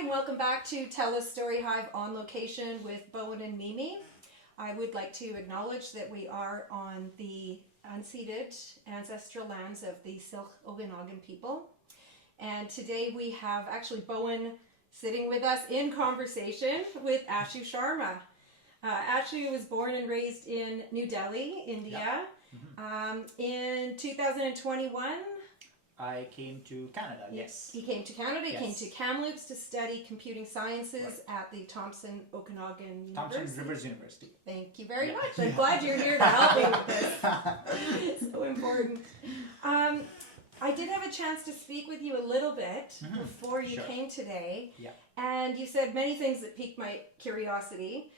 and welcome back to Tell Us Story Hive on location with Bowen and Mimi. I would like to acknowledge that we are on the unceded ancestral lands of the Syilx Okanagan people. And today we have actually Bowen sitting with us in conversation with Ashu Sharma. Ashu was born and raised in New Delhi, India. Yeah. In 2021, I came to Canada, yes. He came to Canada, he Yes. came to Kamloops to study computing sciences at the Thompson Okanagan University. Thompson Rivers University. Thank you very much. I'm glad you're here to help me with this. It's so important. I did have a chance to speak with you a little bit before you came today. Yeah. And you said many things that piqued my curiosity.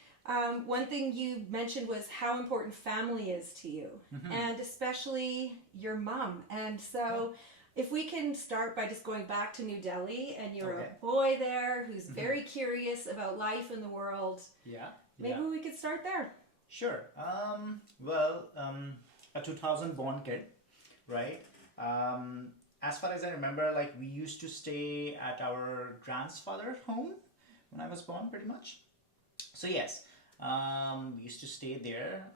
One thing you mentioned was how important family is to you, and especially your mom. And so if we can start by just going back to New Delhi, and you're a boy there who's very curious about life in the world. Yeah. Maybe we could start there. Sure. A 2000 born kid, right? As far as I remember, like we used to stay at our grandfather's home when I was born, pretty much. So yes, we used to stay there,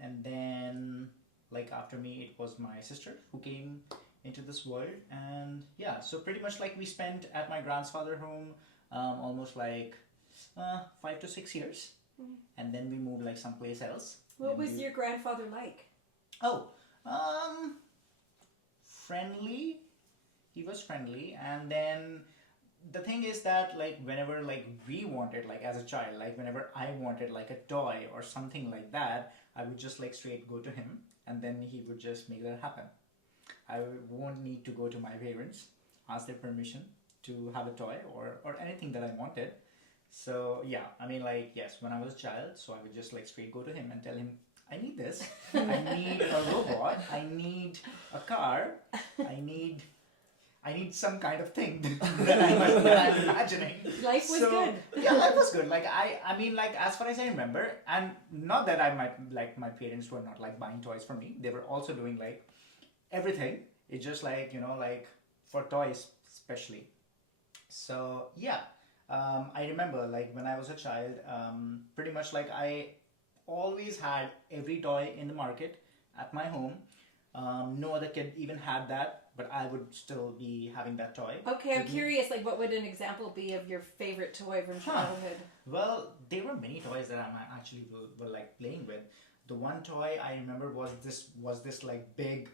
and then like after me, it was my sister who came into this world, and yeah, so pretty much like we spent at my grandfather's home almost like 5 to 6 years, and then we moved like someplace else. What was your grandfather like? Friendly. He was friendly, and then the thing is that like whenever like we wanted, like as a child, like whenever I wanted like a toy or something like that, I would just like straight go to him, and then he would just make that happen. I won't need to go to my parents, ask their permission to have a toy or anything that I wanted. So yeah, I mean like yes, when I was a child, so I would just like straight go to him and tell him, I need this, I need a robot, I need a car, I need some kind of thing that I'm imagining. Life was good. Yeah, life was good. Like I mean, like as far as I remember, and not that I might like my parents were not like buying toys for me. They were also doing like everything. It's just like like for toys especially. So yeah, I remember like when I was a child, pretty much like I always had every toy in the market at my home. No other kid even had that, but I would still be having that toy. Okay, I'm curious, like what would an example be of your favorite toy from childhood? Well, there were many toys that I actually were like playing with. The one toy I remember was this like big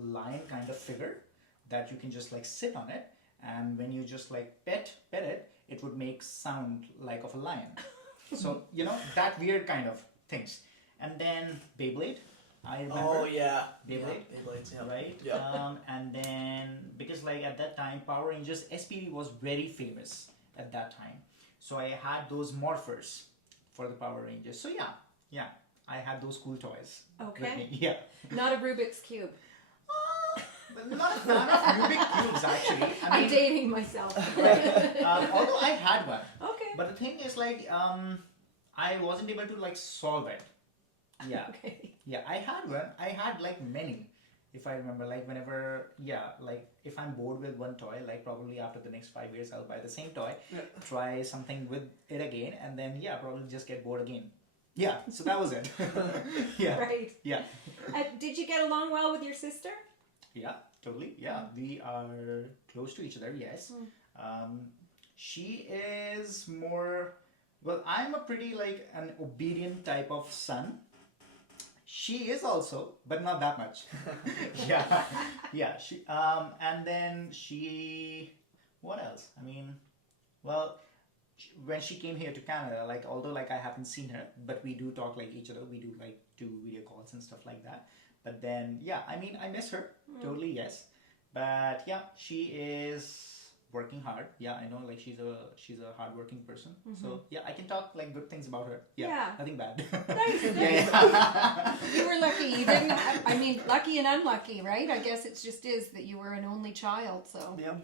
lion kind of figure that you can just like sit on it, and when you just like pet it, it would make sound like of a lion. So that weird kind of things. And then Beyblade. I remember. Oh yeah, Beyblade, Beyblades, yeah. right? Yeah. And then because like at that time Power Rangers SPD was very famous at that time, so I had those morphers for the Power Rangers. So yeah, I had those cool toys. Okay. With me. Yeah. Not a Rubik's Cube. Not a fan of Rubik's cubes actually. I'm dating myself. Although I had one. Okay. But the thing is like I wasn't able to like solve it. Yeah. Okay. Yeah, I had one. I had like many, if I remember. Like whenever, like if I'm bored with one toy, like probably after the next 5 years, I'll buy the same toy, try something with it again, and then probably just get bored again. Yeah, so that was it. Yeah. Right. Yeah. Did you get along well with your sister? Yeah, totally. Yeah, we are close to each other. Yes. She is more. Well, I'm a pretty like an obedient type of son. She is also, but not that much. Yeah. She and then she. What else? I mean, well, when she came here to Canada, like although like I haven't seen her, but we do talk like each other. We do like do video calls and stuff like that. But then I mean I miss her totally, yes. But yeah, she is working hard. Yeah, I know like she's a hardworking person. So yeah, I can talk like good things about her. Yeah. Nothing bad. Nice. Yeah. You were lucky. You didn't have, I mean, lucky and unlucky, right? I guess it just is that you were an only child. So Yeah.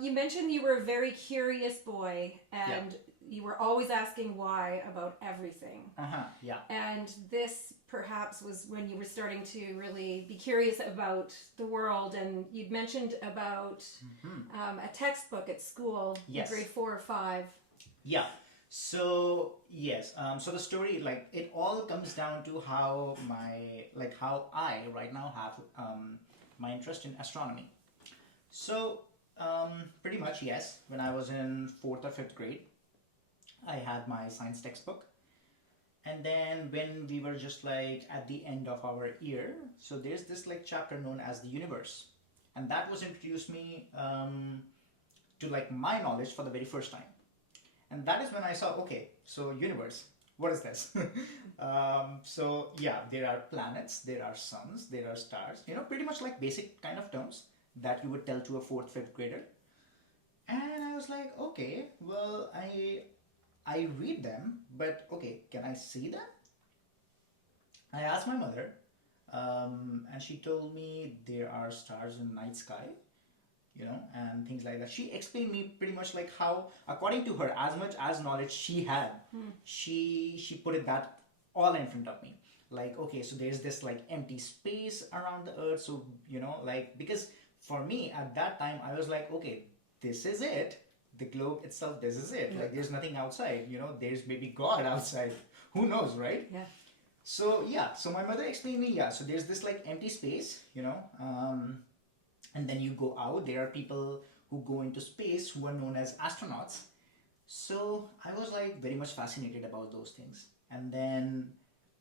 You mentioned you were a very curious boy, and you were always asking why about everything. Yeah. And this perhaps was when you were starting to really be curious about the world. And you'd mentioned about a textbook at school, Yes. in grade 4 or 5. Yeah. So yes. So the story, like, it all comes down to how I right now have my interest in astronomy. So pretty much yes. When I was in 4th or 5th grade, I had my science textbook. And then when we were just like at the end of our year, so there's this like chapter known as the universe, and that was introduced me to like my knowledge for the very first time. And that is when I saw, okay, so universe, what is this? So yeah, there are planets, there are suns, there are stars, pretty much like basic kind of terms that you would tell to a 4th, 5th grader. And I was like, okay, well, I read them, but okay, can I see them? I asked my mother, and she told me there are stars in the night sky, and things like that. She explained me pretty much like how, according to her, as much as knowledge she had, she put it that all in front of me. Like, okay, so there's this like empty space around the earth. So, like, because for me at that time, I was like, okay, this is it. The globe itself, this is it. Like, there's nothing outside, there's maybe God outside. Who knows, right? Yeah. So, yeah, so my mother explained me, so there's this like empty space, and then you go out. There are people who go into space who are known as astronauts. So I was like very much fascinated about those things. And then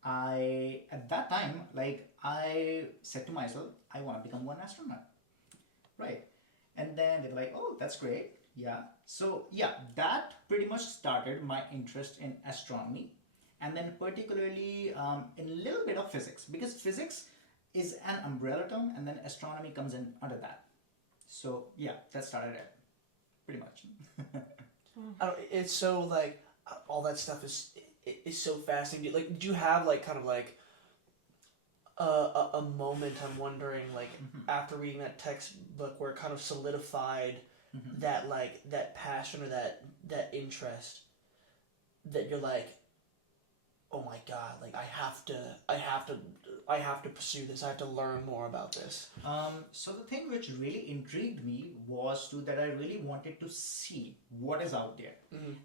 at that time, like, I said to myself, I want to become one astronaut. Right. And then they were like, oh, that's great. Yeah. So yeah, that pretty much started my interest in astronomy, and then particularly in a little bit of physics, because physics is an umbrella term, and then astronomy comes in under that. So yeah, that started it, pretty much. It's so like all that stuff is so fascinating. Like, did you have like kind of like a moment? I'm wondering, like, after reading that textbook, where it kind of solidified that like that passion or that interest, that you're like, oh my god, like I have to pursue this. I have to learn more about this. So the thing which really intrigued me was that I really wanted to see what is out there,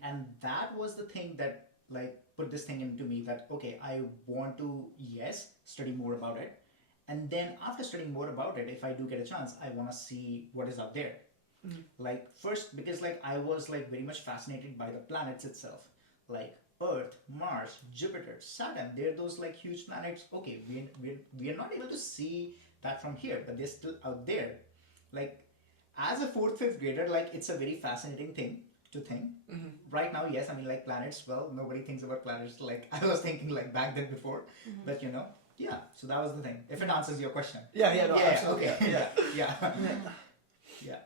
and that was the thing that like put this thing into me, that okay, I want to study more about it, and then after studying more about it, if I do get a chance, I want to see what is out there. Like, first, because like I was like very much fascinated by the planets itself, like Earth, Mars, Jupiter, Saturn. They're those like huge planets. Okay, we are not able to see that from here, but they're still out there. Like, as a 4th, 5th grader, like, it's a very fascinating thing to think. Right now, yes, I mean, like, planets, well, nobody thinks about planets like I was thinking like back then before. But yeah, so that was the thing. If it answers your question. Yeah, no, absolutely. Okay. Yeah. Yeah.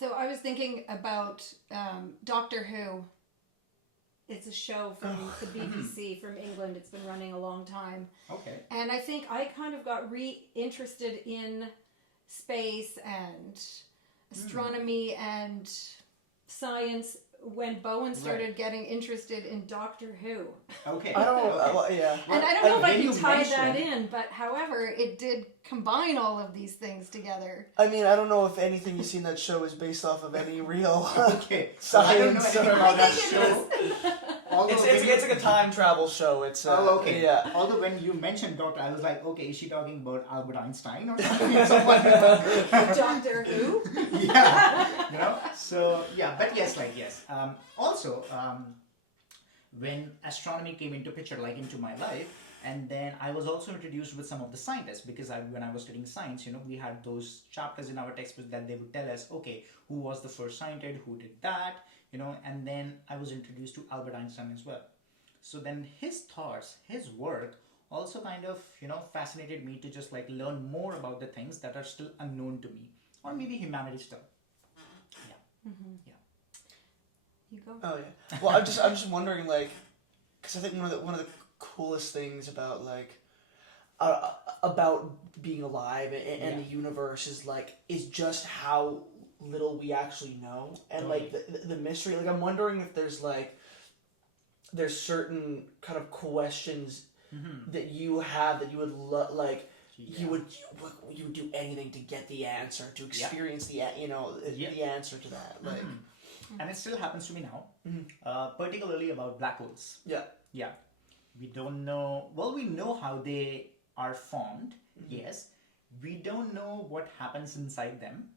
So I was thinking about Doctor Who. It's a show from the BBC from England. It's been running a long time. Okay. And I think I kind of got re-interested in space and astronomy and science when Bowen started getting interested in Doctor Who. Okay. I don't know. Yeah. And I don't know if I when you can tie mentioned- that in, but however, it did combine all of these things together. I mean, I don't know if anything you see in that show is based off of any real Okay. So I don't know science. anything about that show. It's like a time travel show. It's okay. Yeah. Although when you mentioned doctor, I was like, okay, is she talking about Albert Einstein or something? Doctor Who? Yeah. So yeah, but yes. Also, when astronomy came into picture, like into my life, and then I was also introduced with some of the scientists, because when I was studying science, we had those chapters in our textbooks that they would tell us, okay, who was the first scientist, who did that, and then I was introduced to Albert Einstein as well. So then his thoughts, his work also kind of, fascinated me to just like learn more about the things that are still unknown to me, or maybe humanity still. Yeah. Yeah. You go. Oh yeah. Well, I'm just wondering, like, because I think one of the coolest things about like about being alive and the universe is just how little we actually know, and like the mystery. Like I'm wondering if there's certain kind of questions that you have that you would like. Yeah. You would do anything to get the answer, to experience the answer to that. Like, and it still happens to me now, Mhm. particularly about black holes. Yeah. Yeah. We don't know. Well, we know how they are formed. Yes. We don't know what happens inside them.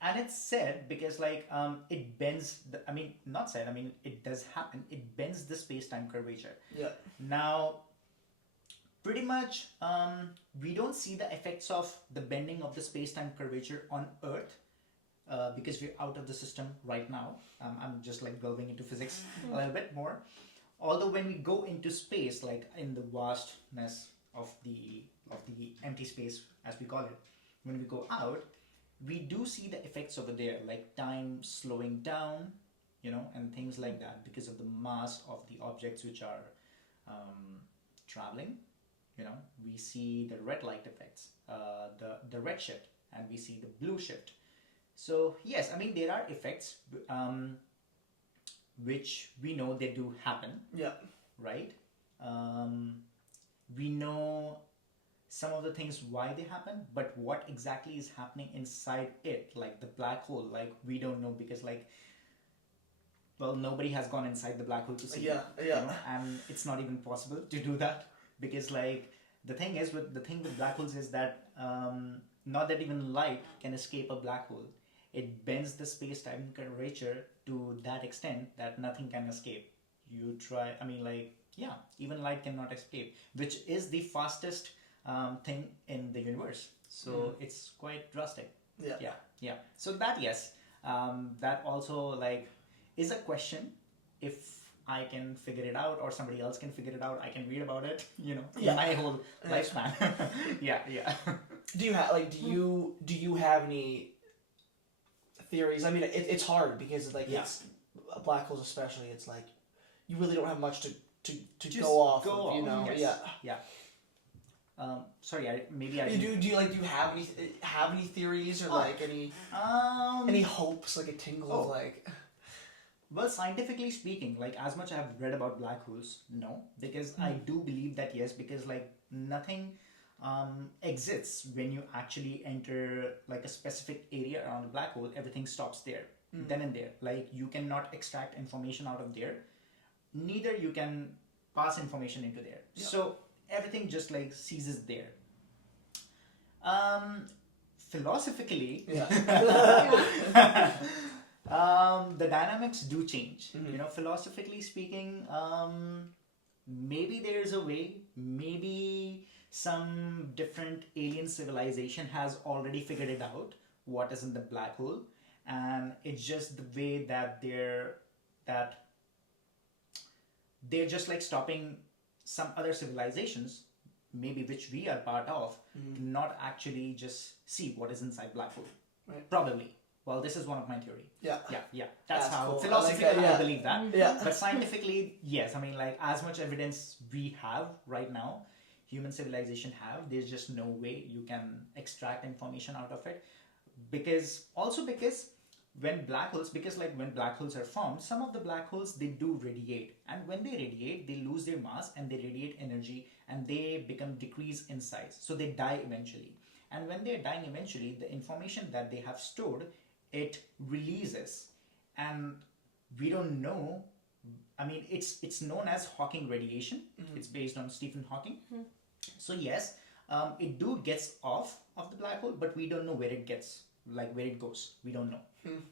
And it's said because like it bends. I mean, not said. I mean, it does happen. It bends the space-time curvature. Yeah. Now, pretty much, we don't see the effects of the bending of the space-time curvature on Earth because we're out of the system right now. I'm just like delving into physics a little bit more. Although when we go into space, like in the vastness of the empty space, as we call it, when we go out, we do see the effects over there, like time slowing down, and things like that because of the mass of the objects which are traveling. We see the red light effects, the red shift, and we see the blue shift. So yes, I mean there are effects which we know they do happen. Yeah. Right. We know some of the things why they happen, but what exactly is happening inside it, like the black hole, like we don't know because like, well, nobody has gone inside the black hole to see. And it's not even possible to do that because like the thing with black holes is that not that even light can escape a black hole. It bends the space-time curvature to that extent that nothing can escape. You try, I mean, like, yeah, even light cannot escape, which is the fastest thing in the universe. So it's quite drastic. Yeah. So that, yes, that also like is a question. If I can figure it out or somebody else can figure it out, I can read about it, in my whole lifespan. Yeah. Do you have any theories? I mean, it's hard because like it's black holes especially. It's like you really don't have much to Just go off go of, off, yes. Yeah. Sorry, I Do you have any theories or like any hopes, like a tingle of like? Well, scientifically speaking, like as much I have read about black holes, no, because I do believe that yes, because like nothing exists when you actually enter like a specific area around a black hole. Everything stops there, then and there. Like you cannot extract information out of there, neither you can pass information into there. Yeah. So everything just like ceases there. Philosophically, the dynamics do change. Philosophically speaking, maybe there's a way, maybe some different alien civilization has already figured it out, what is in the black hole, and it's just the way that they're just like stopping some other civilizations, maybe which we are part of, to not actually just see what is inside black hole. Right. Probably. Well, this is one of my theory. Yeah. That's how cool. philosophically I like that, I believe that. Yeah. But scientifically, yes. I mean, like as much evidence we have right now, human civilization have, there's just no way you can extract information out of it. Because when black holes are formed, some of the black holes, they do radiate, and when they radiate, they lose their mass and they radiate energy and they decrease in size, so they die eventually. And when they're dying eventually, the information that they have stored, it releases, and we don't know. I mean, it's known as Hawking radiation. It's based on Stephen Hawking. So yes, it gets off of the black hole, but we don't know where it goes. We don't know.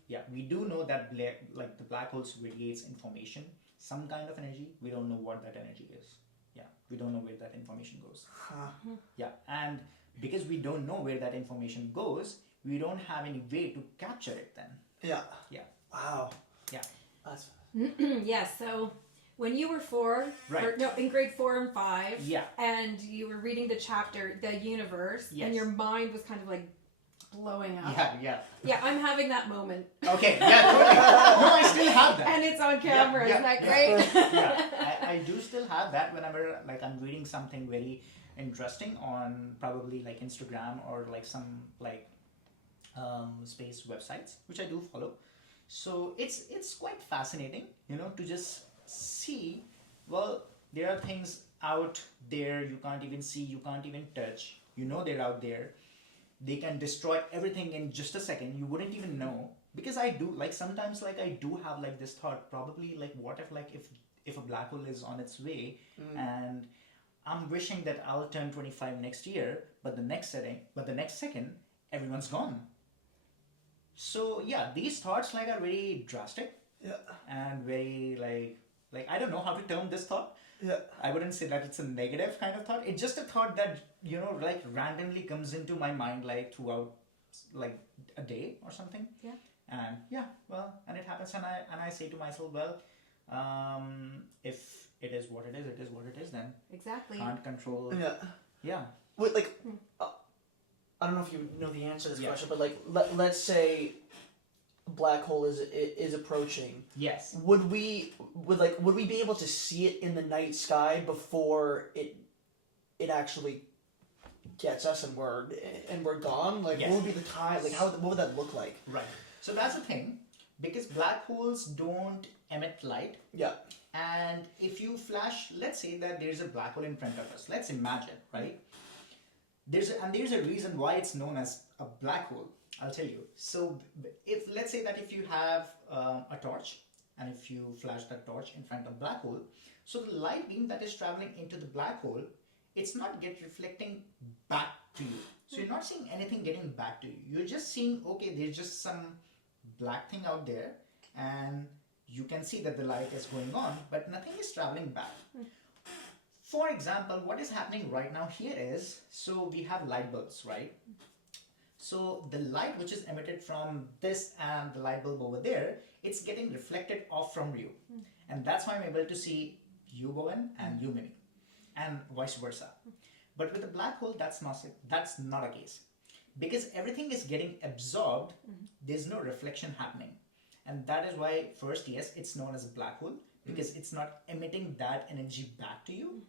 Yeah, we do know that the black holes radiates information, some kind of energy. We don't know what that energy is. Yeah, we don't know where that information goes. Yeah, and because we don't know where that information goes, we don't have any way to capture it then. Yeah. Wow. Yeah. That's Yes, so when you were 4, Right. in grade 4 and 5, Yeah. and you were reading the chapter, The Universe, Yes. and your mind was kind of like blowing up. Yeah. Yeah, I'm having that moment. Okay, yeah, totally. No, I still have that. And it's on camera, Yeah. isn't that great? Yeah, I do still have that whenever like I'm reading something very interesting on probably like Instagram or like some like space websites, which I do follow. So it's quite fascinating, to just see. Well, there are things out there you can't even see, you can't even touch. They're out there. They can destroy everything in just a second. You wouldn't even know. Because I do like sometimes like I do have like this thought. Probably like what if like if a black hole is on its way and I'm wishing that I'll turn 25 next year, but the next second, everyone's gone. So yeah, these thoughts like are very drastic Yeah. and very like I don't know how to term this thought. Yeah. I wouldn't say that it's a negative kind of thought. It's just a thought that like randomly comes into my mind like throughout like a day or something. Yeah. And and it happens, and I say to myself, if it is what it is, it is what it is. Then Exactly. can't control. Yeah. Yeah. Wait, like, I don't know if you know the answer to this Yeah. question, but like, let's say a black hole is approaching. Yes. Would we be able to see it in the night sky before it actually gets us and we're gone? Like, Yes. what would be the time? Like, what would that look like? Right. So that's the thing, because black holes don't emit light. Yeah. And if you flash, let's say that there's a black hole in front of us. Let's imagine, right? There's a reason why it's known as a black hole. I'll tell you. So if let's say that if you have a torch and if you flash that torch in front of black hole, so the light beam that is traveling into the black hole, it's not reflecting back to you. So you're not seeing anything getting back to you. You're just seeing, okay, there's just some black thing out there, and you can see that the light is going on, but nothing is traveling back. For example, what is happening right now here is, so we have light bulbs, right? So the light which is emitted from this and the light bulb over there, it's getting reflected off from you. And that's why I'm able to see you, Bowen, and you, Mimi, and vice versa. But with a black hole, that's not a case. Because everything is getting absorbed, there's no reflection happening. And that is why, first, yes, it's known as a black hole, because it's not emitting that energy back to you.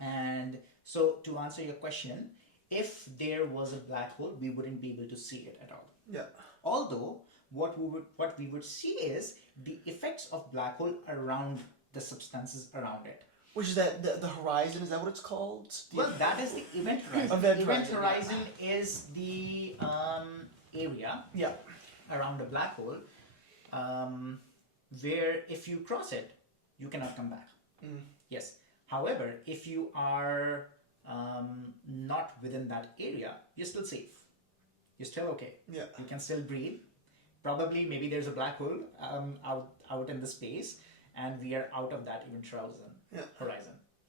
And so, to answer your question, if there was a black hole, we wouldn't be able to see it at all. Yeah. Although, what we would see is the effects of black hole around the substances around it. Which is that the horizon? Is that what it's called? Well, that is the event horizon. Event horizon is the area around a black hole where if you cross it, you cannot come back. Yes. However, if you are not within that area, you're still safe. You're still okay. Yeah. You can still breathe. Probably, maybe there's a black hole out in the space, and we are out of that event horizon.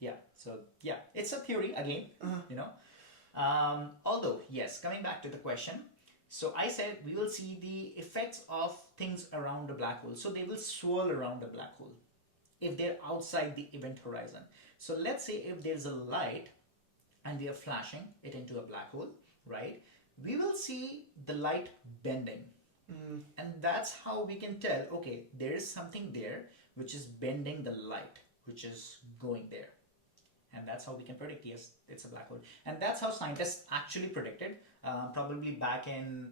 Yeah. So yeah, it's a theory again. Although yes, coming back to the question. So I said we will see the effects of things around a black hole. So they will swirl around a black hole if they're outside the event horizon. So let's say if there's a light and we are flashing it into a black hole, right? We will see the light bending. And that's how we can tell, okay, there is something there which is bending the light, which is going there. And that's how we can predict, yes, it's a black hole. And that's how scientists actually predicted, probably back in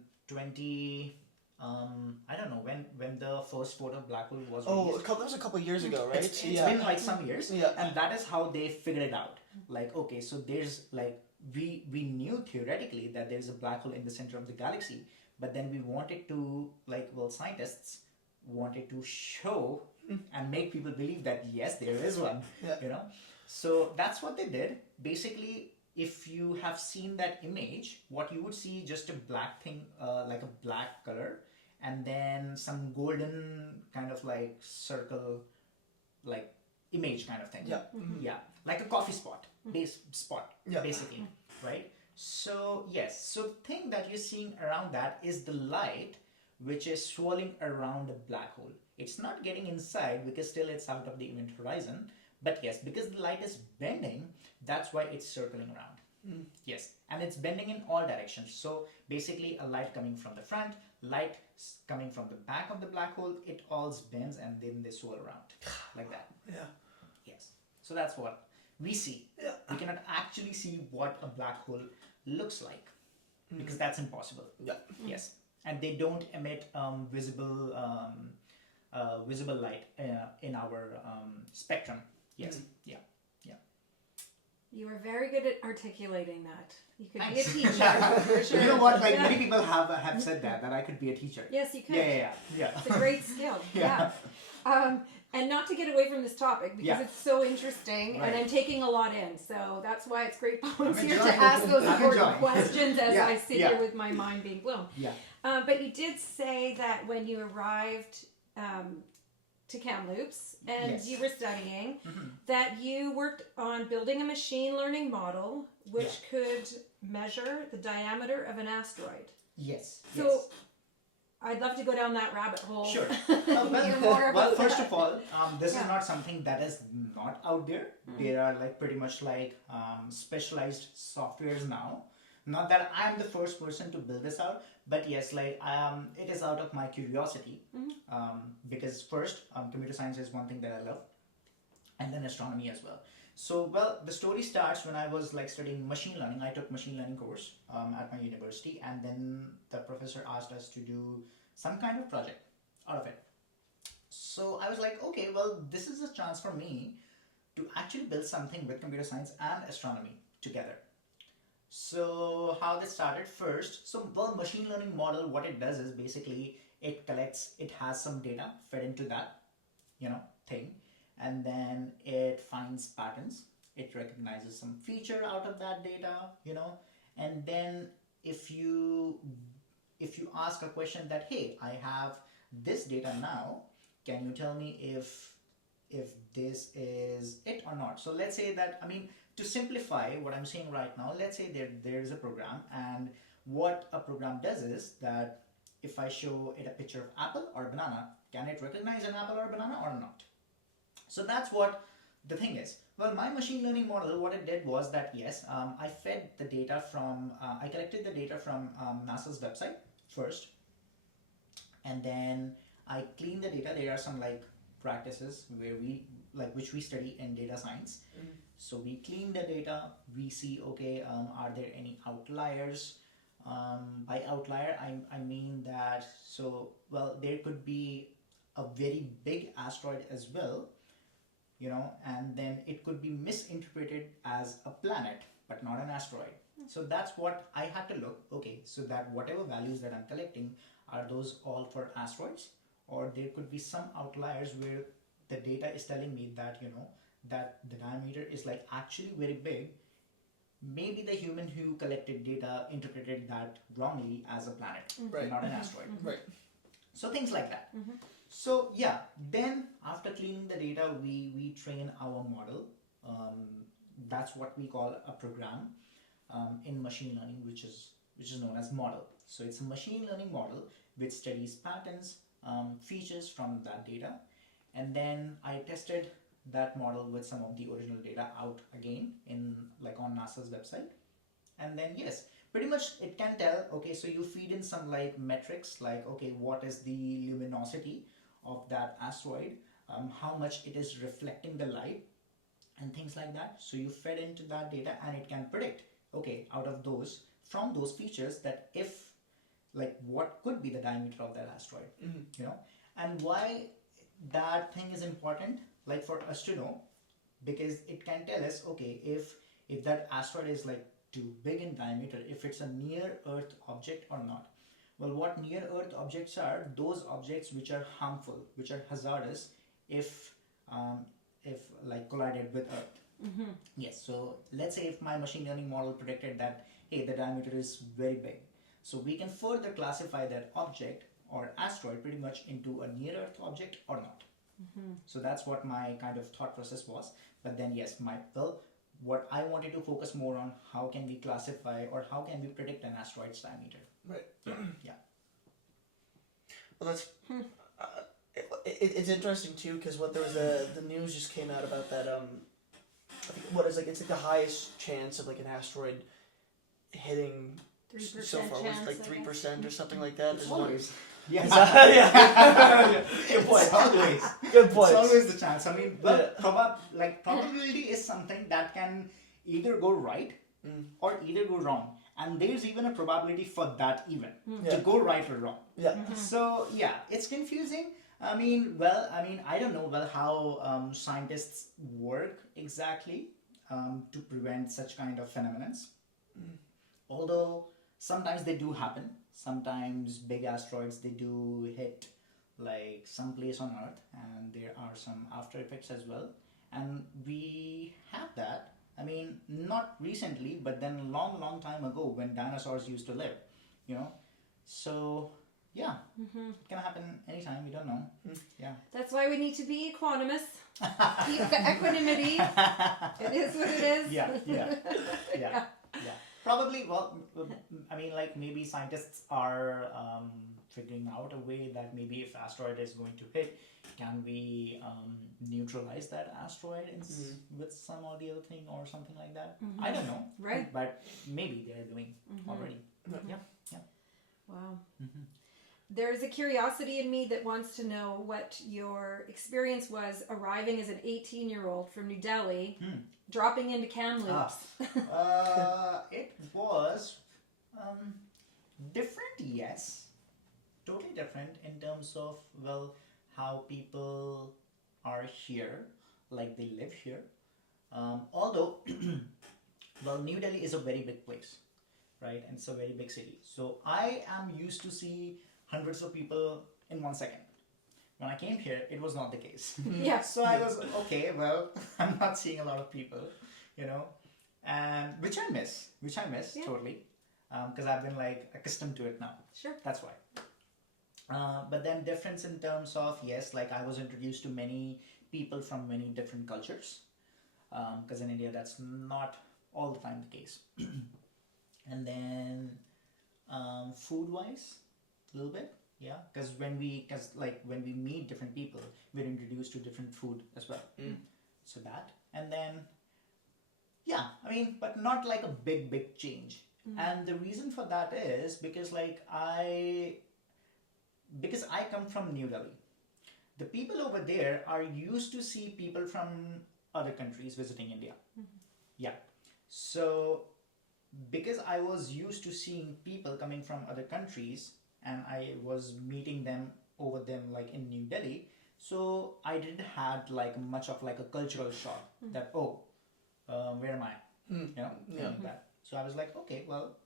I don't know, when the first photo of black hole was released. That was a couple years ago, right? It's been like some years. Yeah. And that is how they figured it out. Like, okay, so there's like, we knew theoretically that there's a black hole in the center of the galaxy, but then we wanted to, scientists wanted to show and make people believe that yes, there is one. Yeah. So that's what they did. Basically, if you have seen that image, what you would see just a black thing, like a black color, and then some golden kind of like circle, like image kind of thing. Yeah. Yeah, like a coffee spot, Yeah. basically, right? So yes, so the thing that you're seeing around that is the light which is swirling around a black hole. It's not getting inside because still it's out of the event horizon. But yes, because the light is bending, that's why it's circling around. Yes, and it's bending in all directions. So basically a light coming from the front, light coming from the back of the black hole, it all bends and then they swirl around like that. Yeah. Yes. So that's what we see. Yeah. We cannot actually see what a black hole looks like. because that's impossible. Yeah. Yes, and they don't emit visible light in our spectrum. Yes. Yeah. You are very good at articulating that. You could be a Thanks. teacher, for sure. You know what? Like Yeah. many people have said that I could be a teacher. Yes, you could. Yeah. It's a great skill. Yeah. And not to get away from this topic because Yeah. it's so interesting and Right. I'm taking a lot in. So that's why it's great Bowen's I'm here to enjoying ask it. those I'm important enjoying. questions as Yeah, I sit yeah. here with my mind being blown. Yeah. But you did say that when you arrived to Kamloops and Yes. you were studying, Mhm. that you worked on building a machine learning model which could measure the diameter of an asteroid. Yes. So yes. I'd love to go down that rabbit hole. Sure. Hear more about First that. of all, this Yeah. is not something that is not out there. There are like pretty much like specialized softwares now. Not that I'm the first person to build this out, but yes, like it is out of my curiosity. Because first, computer science is one thing that I love, and then astronomy as well. So, well, the story starts when I was like studying machine learning. I took machine learning course at my university, and then the professor asked us to do some kind of project out of it. So I was like, okay, well, this is a chance for me to actually build something with computer science and astronomy together. So how this started first, so well, machine learning model, what it does is basically it has some data fed into that, thing, and then it finds patterns. It recognizes some feature out of that data, and then if you ask a question that, hey, I have this data now, can you tell me if this is it or not? So let's say that, to simplify what I'm saying right now, let's say there is a program, and what a program does is that if I show it a picture of apple or banana, can it recognize an apple or banana or not? So that's what the thing is. Well, my machine learning model, what it did was that, yes, I fed the data from, I collected the data from NASA's website first, and then I cleaned the data. There are some like practices where which we study in data science. So we clean the data, we see, okay, are there any outliers? By outlier, I mean that, there could be a very big asteroid as well, and then it could be misinterpreted as a planet, but not an asteroid. So that's what I had to look, okay, so that whatever values that I'm collecting, are those all for asteroids? Or there could be some outliers where the data is telling me that, that the diameter is like actually very big. Maybe the human who collected data interpreted that wrongly as a planet, Right. not an asteroid. Right. So things like that. So yeah, then after cleaning the data, we train our model. That's what we call a program in machine learning, which is known as model. So it's a machine learning model which studies patterns, features from that data, and then I tested that model with some of the original data out again on NASA's website, and then yes, pretty much it can tell, okay, so you feed in some like metrics like, okay, what is the luminosity of that asteroid, how much it is reflecting the light, and things like that. So you fed into that data, and it can predict, okay, from those features, that if what could be the diameter of that asteroid, and why that thing is important, for us to know, because it can tell us, okay, if that asteroid is too big in diameter, if it's a near Earth object or not. Well, what near Earth objects are? Those objects which are harmful, which are hazardous if collided with Earth. Yes, so let's say if my machine learning model predicted that, hey, the diameter is very big, so we can further classify that object or asteroid pretty much into a near Earth object or not. So that's what my kind of thought process was. But then yes, what I wanted to focus more on, how can we classify or how can we predict an asteroid's diameter? Right. Yeah. Well, that's it's interesting too, because there was the news just came out about that it's the highest chance of an asteroid hitting 3% so far was chance, 3% or something like that. There's Always. one- Yes. Yeah. Good point. It's always. Good point. It's always the chance. Yeah. Probability is something that can either go right or either go wrong. and there's even a probability for that even Yeah. to go right or wrong. Yeah. So yeah, it's confusing. I don't know how scientists work exactly to prevent such kind of phenomena. Although sometimes they do happen. Sometimes big asteroids they do hit like some place on Earth, and there are some after effects as well. And we have that. I mean, not recently, but then long time ago when dinosaurs used to live. You know, so yeah, it can happen anytime. We don't know. Yeah. That's why we need to be equanimous. Keep the equanimity. It is what it is. Yeah. Probably, well, I mean, like maybe scientists are figuring out a way that maybe if asteroid is going to hit, can we neutralize that asteroid with some or the other thing or something like that? I don't know. Right. But maybe they're doing already. Yeah. Wow. There's a curiosity in me that wants to know what your experience was arriving as an 18-year-old from New Delhi, dropping into Kamloops. It was different, yes. Totally different in terms of, well, how people are here, like they live here. Although, well, New Delhi is a very big place, right? And it's a very big city. So I am used to see hundreds of people in 1 second. When I came here, it was not the case. Yeah. So I was, okay, well, I'm not seeing a lot of people, and which I miss totally, because I've been like accustomed to it now. Sure. That's why. But then difference in terms of, yes, like I was introduced to many people from many different cultures, because in India that's not all the time the case. And then food wise, a little bit, yeah, because when we meet different people, we're introduced to different food as well. So that, and then yeah, I mean, but not like a big change. And the reason for that is because I come from New Delhi. The people over there are used to see people from other countries visiting India. Yeah. So because I was used to seeing people coming from other countries and I was meeting them over them like in New Delhi, so I didn't had like much of like a cultural shock that where am I? Like that. So I was like, okay, well,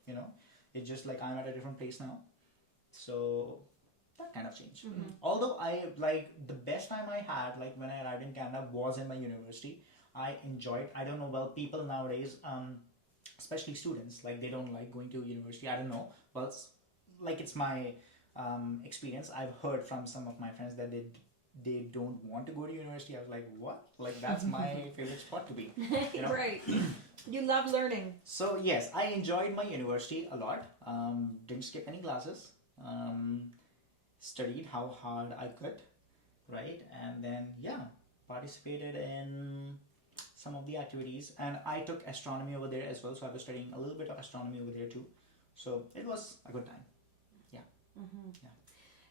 it's just like I'm at a different place now. So that kind of changed. Although I like the best time I had like when I arrived in Canada was in my university. I enjoyed. I don't know. Well, people nowadays, especially students, like they don't like going to university. I don't know. Well, it's my experience. I've heard from some of my friends that they don't want to go to university. I was like, what? Like that's my favorite spot to be. Right. You love learning. So yes, I enjoyed my university a lot. Didn't skip any classes. Studied how hard I could, right? And then participated in some of the activities, and I took astronomy over there as well. So I was studying a little bit of astronomy over there too. So it was a good time.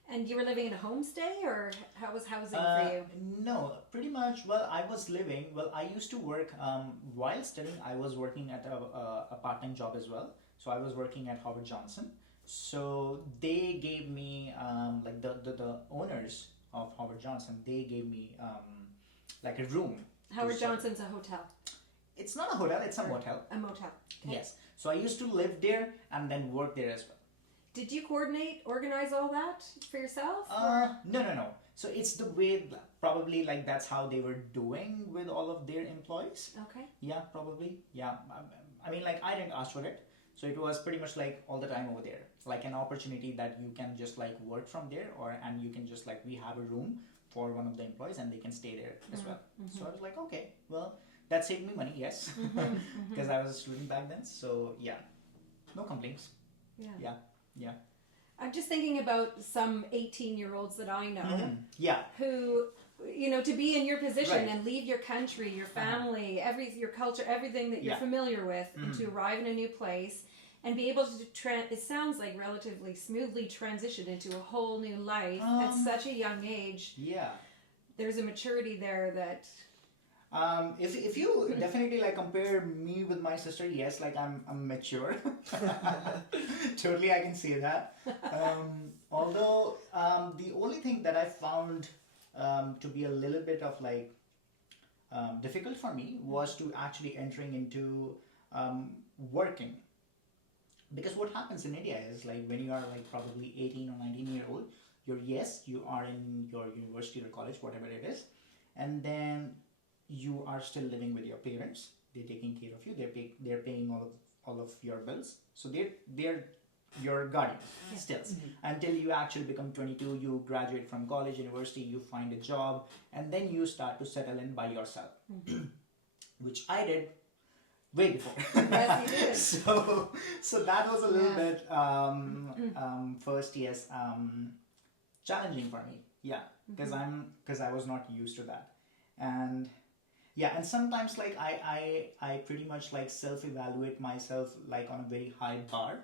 And you were living in a homestay, or how was housing for you? No, pretty much. Well, I was living. Well, I used to work while studying. I was working at a part-time job as well. So I was working at Howard Johnson. So they gave me like the owners of Howard Johnson. They gave me like a room. Howard Johnson's a hotel. It's not a hotel. It's a motel. A motel. Okay. Yes. So I used to live there and then work there as well. Did you organize all that for yourself? No. So it's the way, probably like that's how they were doing with all of their employees. Okay. Yeah, probably. Yeah. I mean, like I didn't ask for it. So it was pretty much like all the time over there, like an opportunity that you can just like work from there, and you can just like, we have a room for one of the employees and they can stay there as well. So I was like, okay, well, that saved me money, yes, because I was a student back then. So yeah, no complaints. Yeah. I'm just thinking about some 18-year-olds that I know Yeah. who, to be in your position Right. and leave your country, your family, your culture, everything that you're Yeah. familiar with, and to arrive in a new place and be able to, it sounds like relatively smoothly transition into a whole new life at such a young age. Yeah. There's a maturity there that If you definitely like compare me with my sister, yes, like I'm mature. Totally, I can say that. Although the only thing that I found to be a little bit of like difficult for me was to actually entering into working, because what happens in India is like when you are like probably 18 or 19 year old, you are in your university or college, whatever it is, and then you are still living with your parents. They're taking care of you. They're paying all of your bills. So they're your guardian still until you actually become 22. You graduate from college, university. You find a job, and then you start to settle in by yourself, which I did way before. Yes, you did. So that was a little bit first, yes, challenging for me. Yeah, because I was not used to that, and yeah, and sometimes like I pretty much like self evaluate myself like on a very high bar.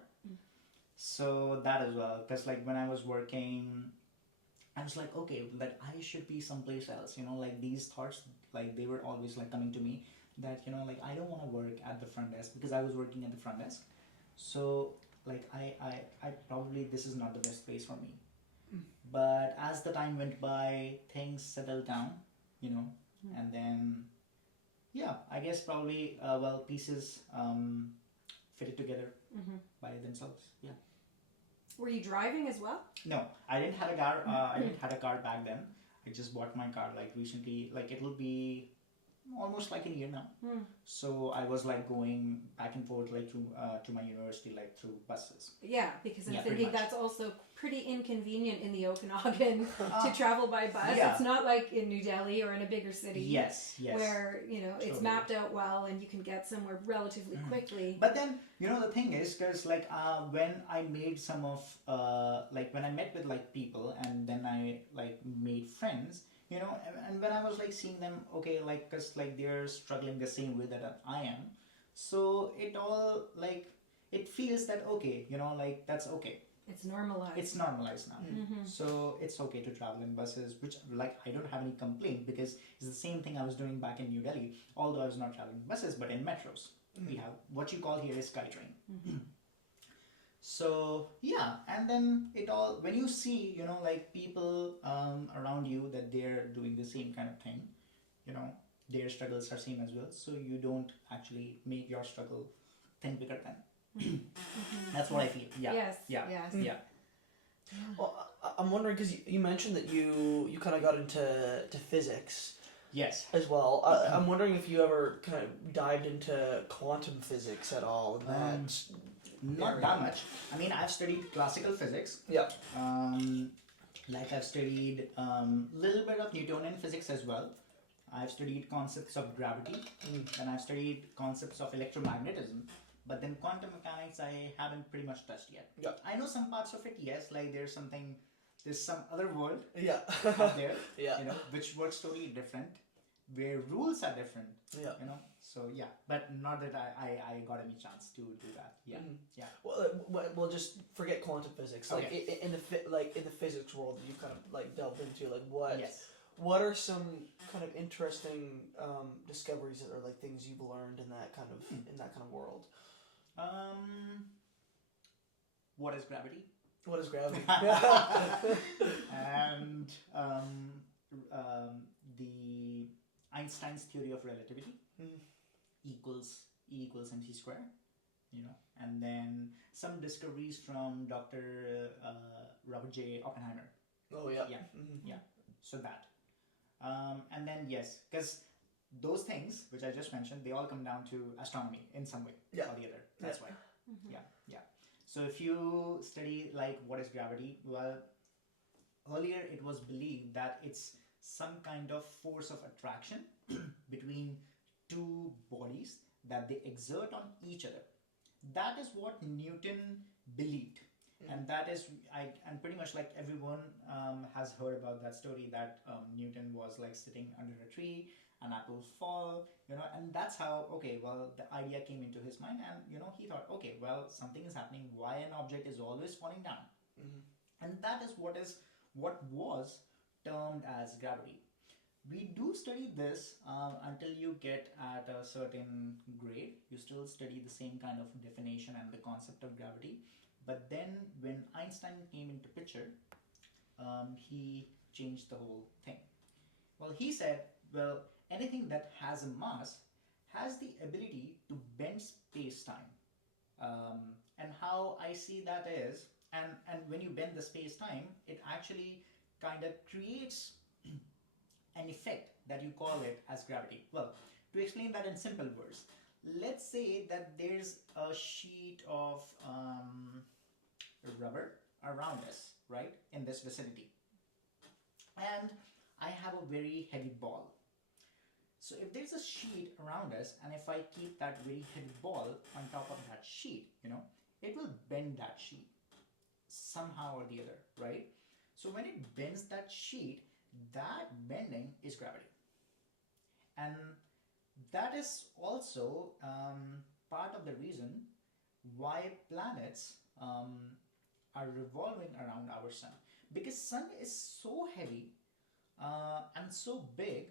So that as well, because like when I was working, I was like, okay, that I should be someplace else. Like these thoughts, like they were always like coming to me that like I don't want to work at the front desk, because I was working at the front desk. So like I probably this is not the best place for me. But as the time went by, things settled down, and then yeah, I guess probably pieces fitted together by themselves. Yeah. Were you driving as well? No, I didn't have a car. I didn't have a car back then. I just bought my car like recently. Like it will be almost like a year now. So I was like going back and forth like to my university like through buses. Yeah, because I'm Yeah, thinking pretty much. that's also pretty inconvenient in the Okanagan to travel by bus. Yeah. It's not like in New Delhi or in a bigger city. Yes. Where it's Totally. mapped out well and you can get somewhere relatively quickly. But then the thing is, because like when I made some of like when I met with like people and then I like made friends, and when I was like seeing them, okay, like because like they're struggling the same way that I am, so it all like it feels that okay, like that's okay. It's normalized. It's normalized now. So it's okay to travel in buses, which like I don't have any complaint, because it's the same thing I was doing back in New Delhi, although I was not traveling in buses but in metros. We have what you call here is SkyTrain. So yeah, and then it all, when you see like people around you that they're doing the same kind of thing, their struggles are same as well, so you don't actually make your struggle think bigger than. That's what I feel. Yeah. Yes. Yeah. Yes. Yeah. Well, I'm wondering, because you mentioned that you kind of got into physics Yes. as well. I'm wondering if you ever kind of dived into quantum physics at all. In that Not area. that much. I mean, I've studied classical physics. Yeah. Like I've studied little bit of Newtonian physics as well. I've studied concepts of gravity, and I've studied concepts of electromagnetism. But then quantum mechanics, I haven't pretty much touched yet. Yeah. I know some parts of it, yes. Like there's some other world Yeah. out there, Yeah. which works totally different, where rules are different. Yeah. So yeah, but not that I got any chance to do that. Yeah. Yeah. Well, just forget quantum physics. Like Okay. in the physics world that you kind of like delved into, like what? Yes. What are some kind of interesting discoveries that are like things you've learned in that kind of world? What is gravity? What is gravity? And the Einstein's theory of relativity equals E equals mc square, and then some discoveries from Dr. Robert J. Oppenheimer. Oh yeah. Yeah. Yeah. So that. And then yes, because those things which I just mentioned, they all come down to astronomy in some way or the other. That's why. Yeah. So if you study like what is gravity, well, earlier it was believed that it's some kind of force of attraction between two bodies that they exert on each other. That is what Newton believed. And that is, and pretty much like everyone has heard about that story that Newton was like sitting under a tree and apples fall, and that's how, okay, well, the idea came into his mind, and, he thought, okay, well, something is happening, why an object is always falling down. And that is what was termed as gravity. we do study this until you get at a certain grade. You still study the same kind of definition and the concept of gravity. But then when Einstein came into picture, he changed the whole thing. Well, he said, well, anything that has a mass has the ability to bend space-time. And how I see that is, and when you bend the space-time, it actually kind of creates an effect that you call it as gravity. Well, to explain that in simple words, let's say that there's a sheet of rubber around us, right, in this vicinity. And I have a very heavy ball. So if there's a sheet around us, and if I keep that very heavy ball on top of that sheet, it will bend that sheet somehow or the other, right? So when it bends that sheet, that bending is gravity. And that is also part of the reason why planets are revolving around our sun, because sun is so heavy and so big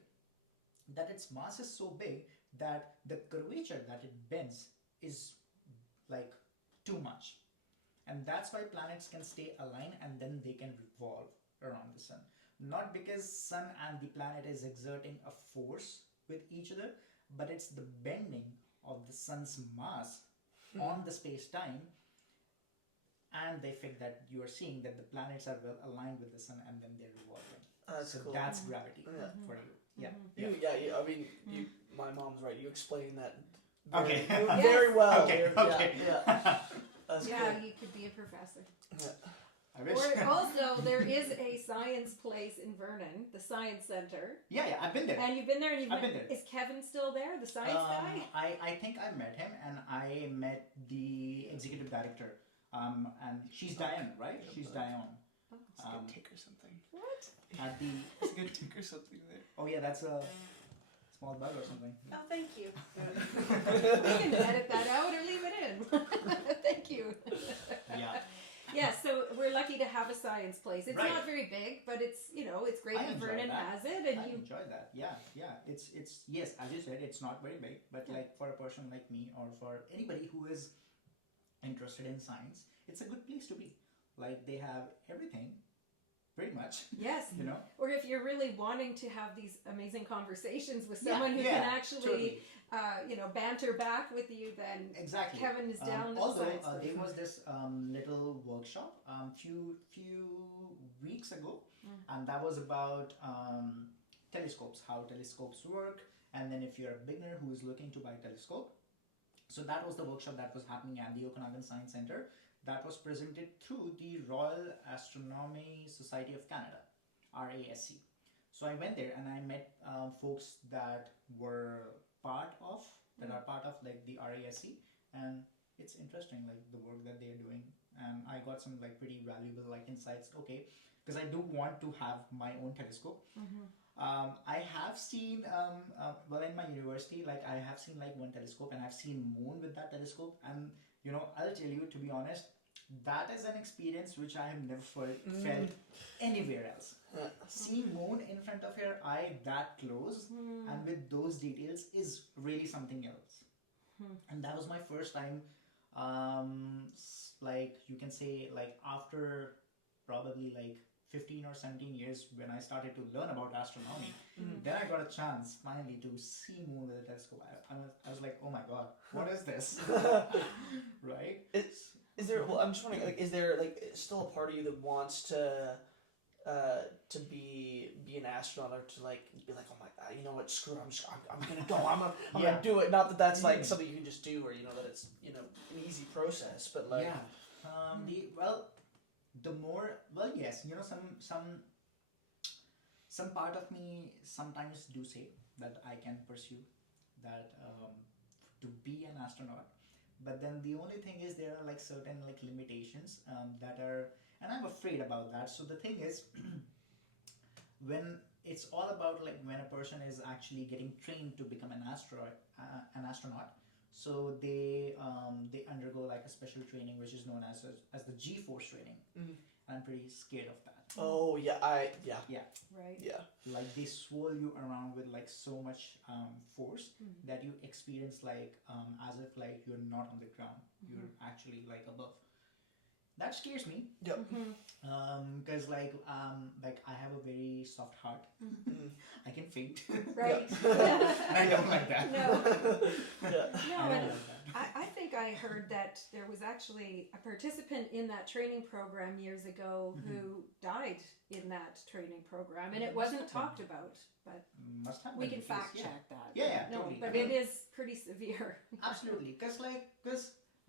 that its mass is so big that the curvature that it bends is like too much, and that's why planets can stay aligned and then they can revolve around the sun, not because sun and the planet is exerting a force with each other, but it's the bending of the sun's mass on the space-time and the effect that you are seeing, that the planets are well aligned with the sun and then they're revolving. That's so cool. That's gravity for you. Yeah. I mean, my mom's right. You explained that Okay. very well. Okay. Yeah. That's Yeah, cool. you could be a professor. I wish. Or also, there is a science place in Vernon, the Science Center. Yeah, I've been there. And you've been there, and I've been there. Is Kevin still there, the science guy? I think I met him, and I met the executive director. And she's Diane, right? She's Diane. It's a good tick or something. What? At the It's a good tick or something there. oh yeah, that's a small bug or something. Oh, thank you. We can edit that out or leave it in. Thank you. Yeah. Yeah, so we're lucky to have a science place. It's Right. not very big, but it's it's great I that enjoy Vernon that. has it, and I you. enjoy that. Yeah. It's yes, as you said, it's not very big, but like for a person like me or for anybody who is interested in science, it's a good place to be. Like they have everything, pretty much. Yes. Or if you're really wanting to have these amazing conversations with someone who can actually, totally. banter back with you, then Exactly. Kevin is down. Although the science there was this little workshop few weeks ago, and that was about telescopes, how telescopes work, and then if you're a beginner who is looking to buy a telescope. So that was the workshop that was happening at the Okanagan Science Center. That was presented through the Royal Astronomy Society of Canada, RASC. So I went there and I met folks that are part of like the RASC, and it's interesting like the work that they're doing, and I got some like pretty valuable like insights. Okay, because I do want to have my own telescope. I have seen well in my university, like I have seen like one telescope, and I've seen moon with that telescope, and I'll tell you, to be honest, that is an experience which I have never felt anywhere else. Seeing moon in front of your eye that close and with those details is really something else. And that was my first time, like you can say, like after probably like 15 or 17 years when I started to learn about astronomy, then I got a chance finally to see moon with a telescope. I was like, oh my god, what is this? Right? Is there? Well, I'm just wondering. Like, is there like still a part of you that wants to be an astronaut, or to like be like, oh my god, you know what? Screw it, I'm gonna go. I'm gonna do it. Not that that's like something you can just do, or that it's an easy process, but like yes, some part of me sometimes do say that I can pursue that to be an astronaut, but then the only thing is there are like certain like limitations that are, and I'm afraid about that. So the thing is, when it's all about like when a person is actually getting trained to become an astronaut, so they undergo like a special training which is known as the G-force training. I'm pretty scared of that. Oh yeah, Right. yeah. Like they swirl you around with like so much force that you experience like as if like you're not on the ground, you're actually like above. That scares me. Yep. Because like I have a very soft heart. I can faint. Right. And I don't like that. No. Yeah. No, I don't and like that. I think I heard that there was actually a participant in that training program years ago who died in that training program, and it wasn't talked about, but Must have we been can the case, fact check that. Yeah, No, totally. but I mean, it is pretty severe. absolutely, because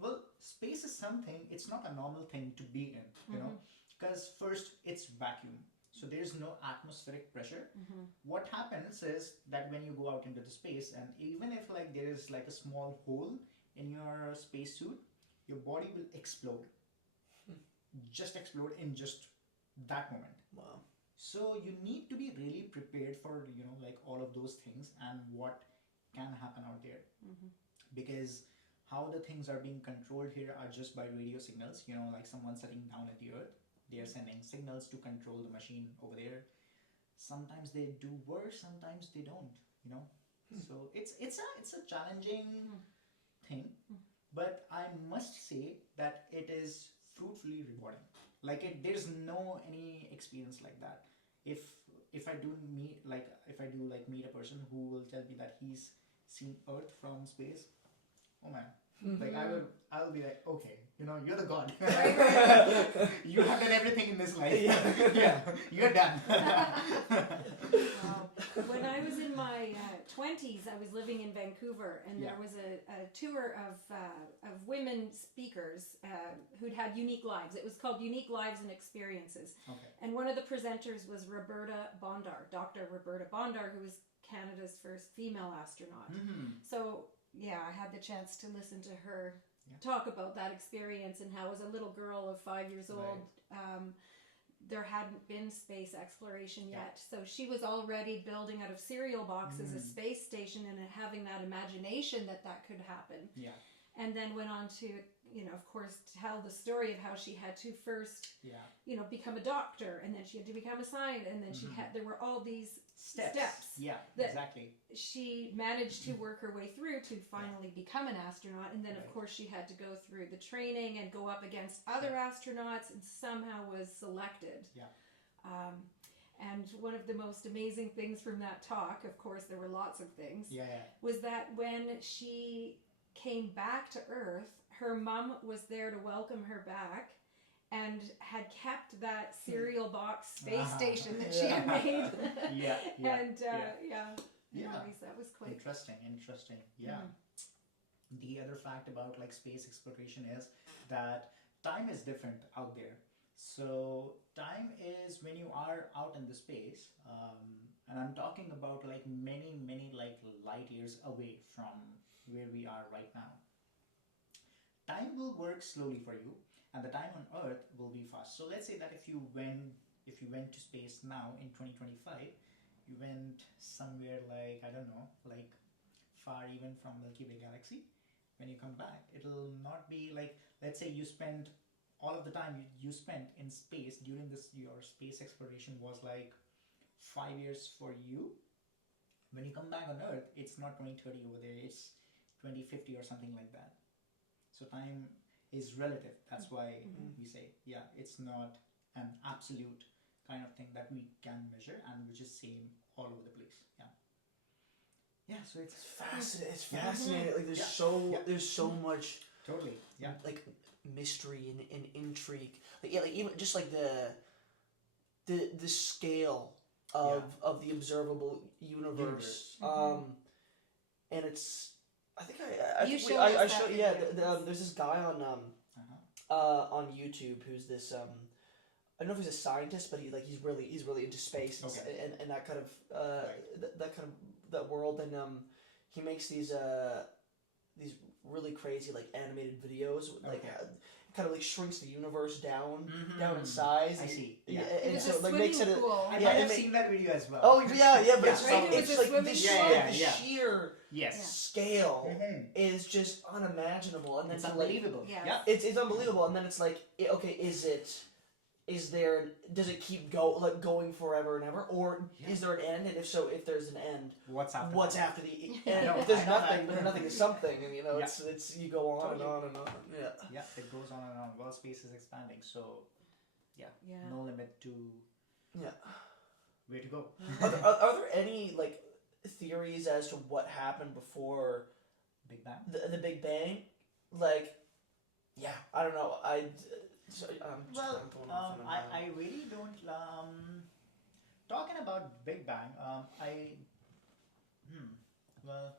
well, space is something. It's not a normal thing to be in, you know. Because first, it's vacuum, so there's no atmospheric pressure. What happens is that when you go out into the space, and even if like there is like a small hole in your spacesuit, your body will explode. Just explode in just that moment. Wow. So you need to be really prepared for like all of those things and what can happen out there, because how the things are being controlled here are just by radio signals. Like someone sitting down at the earth, they are sending signals to control the machine over there. Sometimes they do work, sometimes they don't. So it's a challenging thing, but I must say that it is fruitfully rewarding. Like there's no any experience like that. If I do meet a person who will tell me that he's seen Earth from space, oh man, like I will be like, okay, you're the god. You have done everything in this life. Yeah, you're done. Wow. When I was in my 20s, I was living in Vancouver, and there was a tour of women speakers who'd had unique lives. It was called Unique Lives and Experiences. Okay. And one of the presenters was Roberta Bondar, Dr. Roberta Bondar, who was Canada's first female astronaut. So, yeah, I had the chance to listen to her talk about that experience and how, as a little girl of 5 years old, there hadn't been space exploration yet. So she was already building out of cereal boxes a space station and having that imagination that could happen. Yeah. And then went on to, of course, tell the story of how she had to first, become a doctor, and then she had to become a scientist, and then there were all these steps. Yeah, that exactly. She managed to work her way through to finally become an astronaut, and then of course she had to go through the training and go up against other astronauts, and somehow was selected. Yeah. And one of the most amazing things from that talk, of course there were lots of things, Yeah. was that when she came back to Earth, her mom was there to welcome her back and had kept that cereal box space station that she had made. Anyways, that was quite interesting. Yeah. The other fact about like space exploration is that time is different out there. So time is when you are out in the space, and I'm talking about like many like light years away from where we are right now. Time will work slowly for you, and the time on Earth will be fast. So let's say that if you went to space now in 2025, you went somewhere like, I don't know, like far even from Milky Way galaxy. When you come back, it'll not be like, let's say you spend all of the time you spent in space during your space exploration was like 5 years for you. When you come back on Earth, it's not 2030 over there, it's 2050 or something like that. So time is relative. That's why we say, it's not an absolute kind of thing that we can measure and which is same all over the place. So it's fascinating. It's fascinating. Like there's so much totally like mystery and intrigue. Like even just like the scale of the observable universe. And it's, I think I showed there's this guy on YouTube who's this I don't know if he's a scientist, but he's really into space and that kind of that world, and he makes these really crazy like animated videos, like kind of like shrinks the universe down in size. I see. It was so like makes it I might have seen that video as well. Oh yeah, but it's like the sheer scale is just unimaginable, and then it's unbelievable. Yeah. It's unbelievable, and then it's like, okay, is it does it keep going forever and ever, or is there an end? And if so, if there's an end, What's after? what's that? after the end? No, If there's I know nothing, that. then nothing is something, and Yeah. it's you go on Totally. and on and on. Yeah. Yeah, it goes on and on. World space is expanding, so Yeah. no limit to Yeah. where to go. Are there any like theories as to what happened before Big Bang. the Big Bang? Like, yeah, I don't know. I'm Well, going off on a I really don't. Talking about Big Bang, well,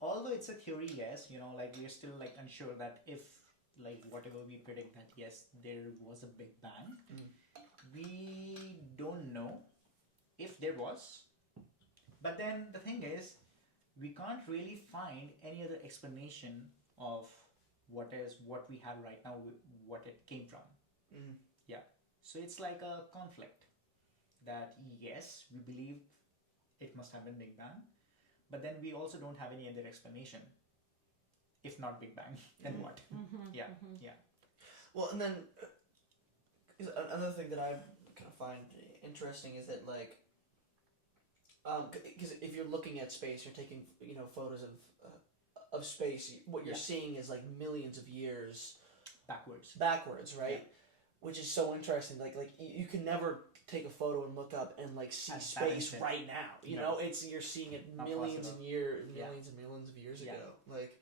although it's a theory, yes, like we're still like unsure that if like whatever we predict that yes there was a Big Bang, we don't know if there was. But then the thing is, we can't really find any other explanation of what we have right now, what it came from. Yeah, so it's like a conflict that yes, we believe it must have been Big Bang, but then we also don't have any other explanation. If not Big Bang, then what? Yeah. Well, and then another thing that I kind of find interesting is that like, because if you're looking at space, you're taking photos of space. What you're seeing is like millions of years backwards, right? Yeah. Which is so interesting. Like you can never take a photo and look up and like see At that space instant. right now. You know, you're seeing it Not millions possible. and millions of years ago. Like,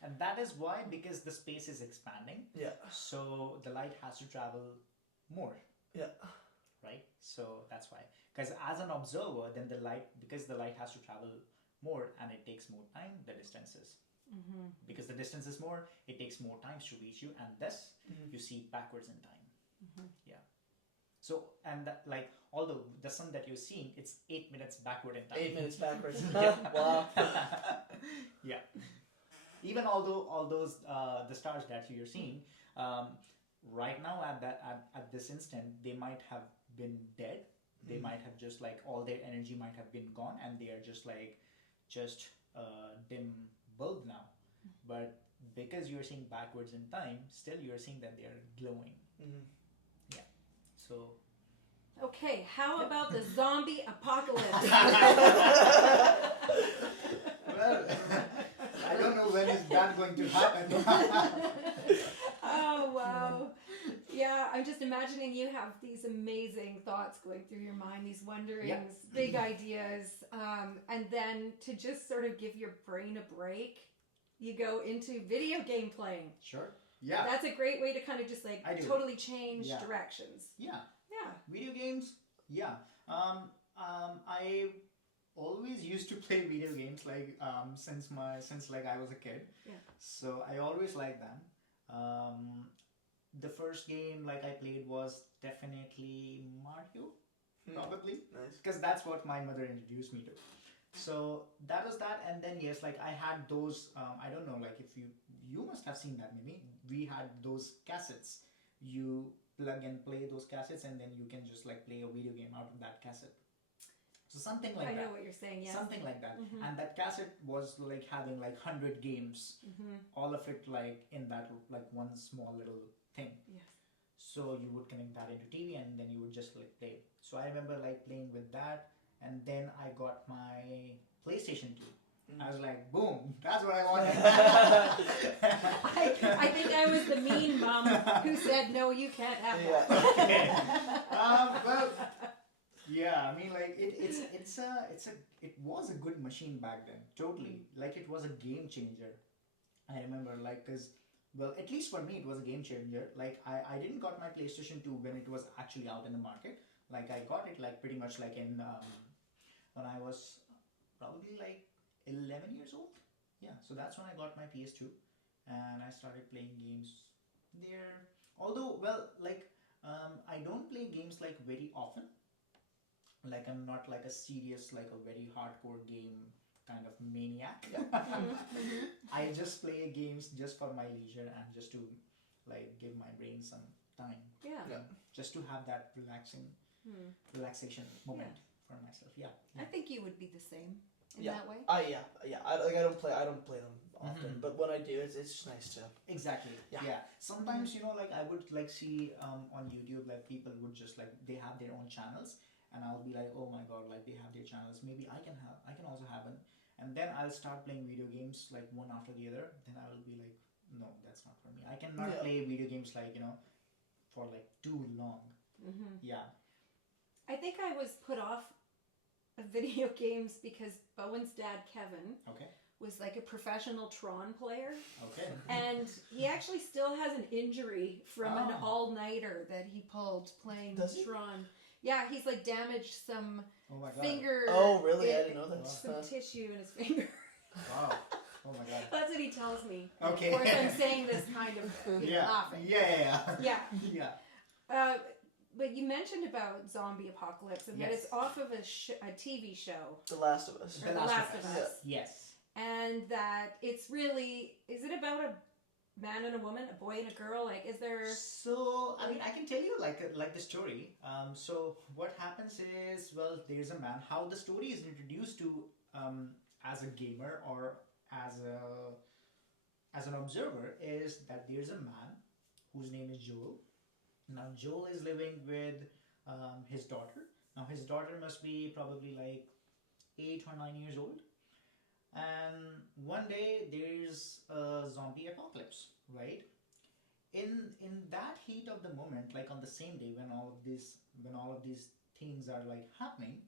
And that is why, because the space is expanding, yeah, so the light has to travel more, yeah, right? So that's why. Because as an observer, then because the light has to travel more and it takes more time, the distances. Because the distance is more, it takes more times to reach you, and thus you see backwards in time. Yeah. So, and that, like, although the sun that you're seeing, it's 8 minutes backward in time. 8 minutes backwards. Yeah. Wow. Yeah. Even although all those the stars that you're seeing, right now at this instant, they might have been dead. They might have just like all their energy might have been gone, and they are just a dim bulb now. But because you're seeing backwards in time, still you're seeing that they are glowing. Yeah. So. Okay, how about the zombie apocalypse? Well, I don't know when is that going to happen. Oh, wow. Yeah, I'm just imagining you have these amazing thoughts going through your mind, these wonderings, big ideas, and then to just sort of give your brain a break, you go into video game playing. Sure. Yeah. That's a great way to kind of just like totally change directions. Yeah. Yeah. Video games. Yeah. I always used to play video games like since like I was a kid. Yeah. So I always liked them. The first game like I played was definitely Mario, probably. Nice. Because that's what my mother introduced me to. So that was that, and then yes, like I had those. I don't know, like if you must have seen that, maybe we had those cassettes. You plug and play those cassettes, and then you can just like play a video game out of that cassette. So something like that. I know what you're saying, yes. Something like that. And that cassette was like having like 100 games, all of it like in that like one small little thing. Yes. So you would connect that into TV, and then you would just like play. So I remember like playing with that, and then I got my PlayStation 2. I was like, boom, that's what I wanted. I think I was the mean mom who said, no, you can't have that. Okay. Well, yeah, I mean, like it was a good machine back then. Totally, like it was a game changer. I remember, like, cause well, at least for me, it was a game changer. Like I didn't got my PlayStation 2 when it was actually out in the market. Like I got it like pretty much like in when I was probably like 11 years old. Yeah, so that's when I got my PS2, and I started playing games there. Although, well, like I don't play games like very often. Like I'm not like a serious, like a very hardcore game kind of maniac. I just play games just for my leisure and just to like give my brain some time. Yeah. Just to have that relaxation moment for myself. Yeah. I think you would be the same. in Yeah. that way? I don't play them often, but when I do, it's just nice to. Exactly. Yeah. Yeah. Sometimes like I would like see on YouTube like people would just like they have their own channels, and I'll be like, oh my god, like they have their channels. Maybe I can also have one, and then I'll start playing video games like one after the other. Then I will be like, no, that's not for me. I cannot Yeah. play video games like for like too long. Yeah. I think I was put off of video games because Bowen's dad, Kevin, Okay. was like a professional Tron player. Okay. And he actually still has an injury from an Oh. all-nighter that he pulled playing Does he? Tron. Yeah, he's like damaged some Oh my god. finger. Oh, really? I didn't know that. Some tissue in his finger. Wow. Oh my god. That's what he tells me. Okay. Of course, I'm saying this kind of Yeah. laughing. Yeah. Yeah. Yeah. But you mentioned about zombie apocalypse and that Yes. it's off of a TV show, The Last of Us. or The Last of Us. Yes. And that it's really, is it about a man and a woman, a boy and a girl? Like, is there? So I mean, I can tell you like the story. So what happens is, well, there's a man. How the story is introduced to as a gamer or as an observer is that there's a man whose name is Joel. Now Joel is living with his daughter. Now his daughter must be probably like 8 or 9 years old. And one day there's a zombie apocalypse, right? In that heat of the moment, like on the same day when all of these things are like happening,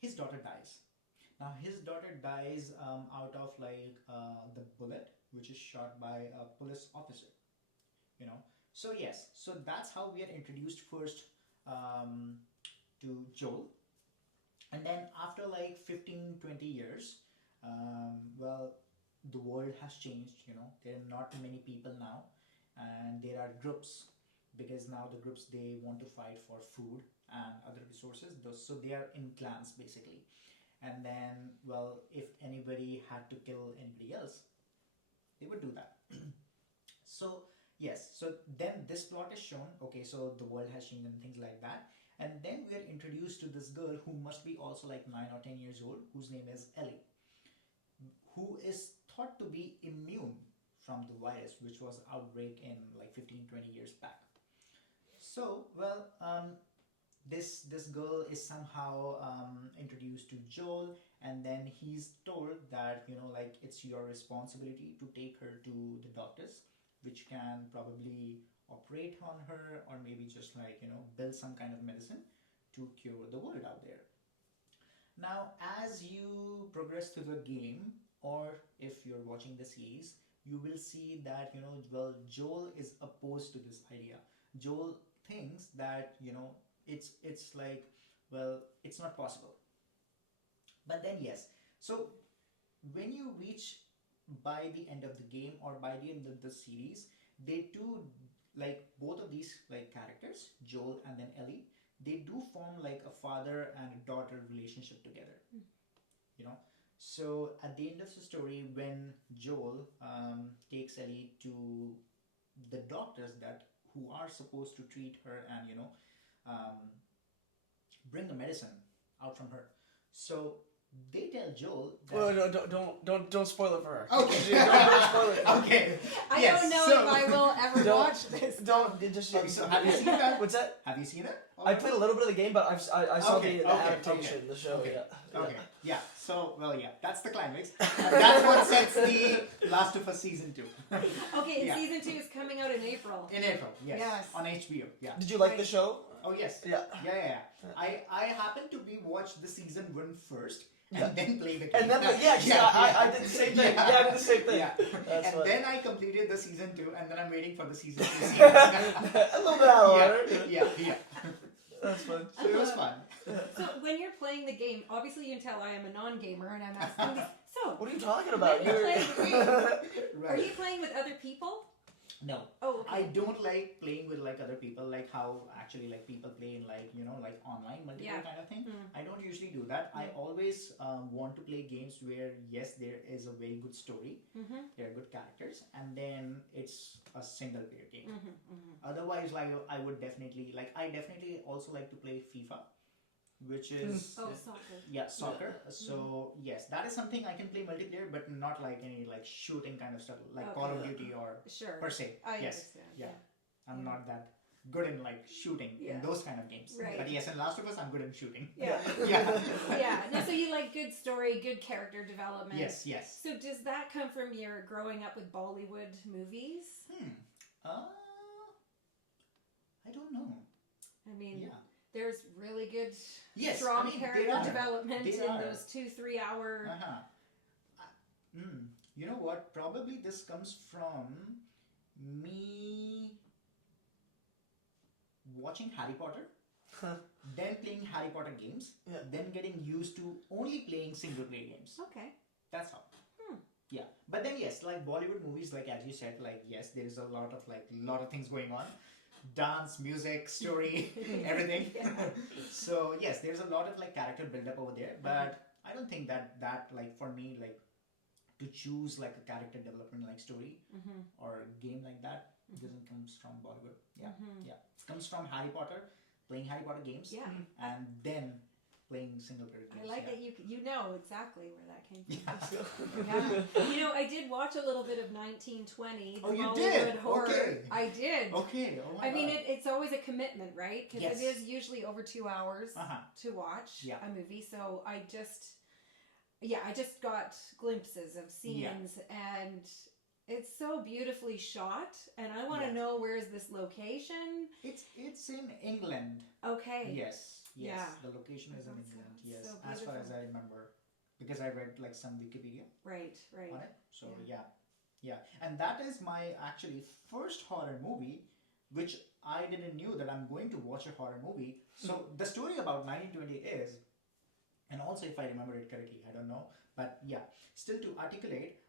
his daughter dies. Now his daughter dies out of like the bullet which is shot by a police officer. So yes, so that's how we are introduced first to Joel. And then after like 15-20 years, well, the world has changed. There are not many people now, and there are groups, because now the groups, they want to fight for food and other resources. So they are in clans basically. And then, well, if anybody had to kill anybody else, they would do that. So yes, so then this plot is shown. Okay, so the world has changed and things like that. And then we are introduced to this girl who must be also like 9 or 10 years old, whose name is Ellie, who is thought to be immune from the virus, which was outbreak in like 15-20 years back. So, well, this girl is somehow introduced to Joel, and then he's told that, like, it's your responsibility to take her to the doctors, which can probably operate on her, or maybe just like build some kind of medicine to cure the world out there. Now as you progress through the game, or if you're watching the series, you will see that well, Joel is opposed to this idea. Joel thinks that it's like, well, it's not possible. But then yes, so when you reach by the end of the game or by the end of the series, they do, like, both of these like characters, Joel and then Ellie, they do form like a father and a daughter relationship together. So at the end of the story, when Joel takes Ellie to the doctors that who are supposed to treat her and bring the medicine out from her, so they tell Joel that... Well, don't spoil it for her. Okay. don't spoil it. Okay. I Yes, don't know so- if I will ever Don't- watch this. Don't just. So have you seen that? What's that? Have you seen it? I played a little bit of the game, but I saw Okay, the okay, adaptation, okay. the show. Okay. Yeah. Okay. Yeah. So, well, yeah, that's the climax. And that's what sets the Last of Us season 2. Okay, and Yeah. season 2 is coming out in April. In April, yes. Yes. On HBO, yeah. Did you like the show? Oh, yes. Yeah. Yeah. I happened to be watch the season 1 first, and Yeah. then play the game. And then, I did the same thing. Yeah, I did the same thing. Yeah. That's And fun. then I completed the season 2, and then I'm waiting for the season 2 series. A little bit out of order. Yeah. That's fun. So it was fun. So when you're playing the game, obviously you can tell I am a non-gamer, and I'm asking this. So, What are you talking about? when you're playing the game, are Right. you playing with other people? No. Oh, okay. I don't like playing with like other people, like how actually like people play in like like online multiplayer Yeah. kind of thing. Mm. I don't usually do that. I always want to play games where yes, there is a very good story, Mm-hmm. there are good characters, and then it's a single player game. Mm-hmm. Mm-hmm. Otherwise, like I definitely also like to play FIFA. which is Oh, soccer. soccer. So yes, that is something I can play multiplayer, but not like any like shooting kind of stuff like Call of Okay. Duty or Sure. per se. I Yes, understand. yeah. I'm Yeah. not that good in like shooting Yeah. in those kind of games. Right. But yes, in Last of Us, I'm good in shooting. Yeah. Yeah. Yeah. No, so you like good story, good character development. Yes, yes. So does that come from your growing up with Bollywood movies? I don't know. I mean, Yeah. there's really good, Yes, strong I mean, character they are. development They in are. those 2-3 hour. Uh-huh. You know what? Probably this comes from me watching Harry Potter, then playing Harry Potter games, Yeah. then getting used to only playing single player games. Okay. That's how. Yeah, but then yes, like Bollywood movies, like as you said, like yes, there is a lot of things going on, dance, music, story, everything. Yeah. So yes, there's a lot of like character build up over there, but I don't think that like for me like to choose like a character development like story or game like that doesn't comes from Bollywood. Yeah, yeah, it comes from Harry Potter, playing Harry Potter games, Yeah. and then playing single player games. I like yeah. that you know exactly where that came from. Yeah. Yeah. You know, I did watch a little bit of 1920. The Oh, you Bollywood did? horror. Okay. I did. Okay. Oh my I mean, God. it's always a commitment, right? Because Yes. it is usually over 2 hours Uh-huh. to watch Yeah. a movie. So I just got glimpses of scenes, and it's so beautifully shot. And I want to Yeah. know, where is this location? It's in England. Okay. Yes. Yes. Yeah. The location is in That England. sounds Yes. so As far as beautiful. I remember, because I read like some Wikipedia Right. Right. on it. So yeah. And that is my actually first horror movie, which I didn't knew that I'm going to watch a horror movie. So the story about 1920 is, and also if I remember it correctly, I don't know, but yeah, still to articulate,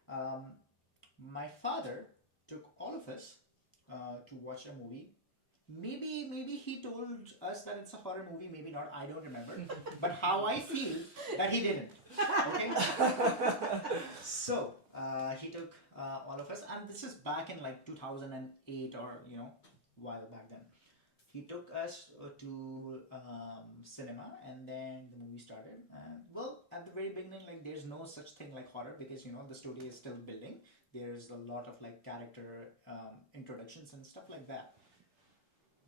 my father took all of us to watch a movie. Maybe he told us that it's a horror movie, maybe not, I don't remember. But how I feel that he didn't. Okay? So he took all of us, and this is back in like 2008 or while back then. He took us to cinema, and then the movie started. And well, at the very beginning, like there's no such thing like horror because the story is still building. There's a lot of like character introductions and stuff like that.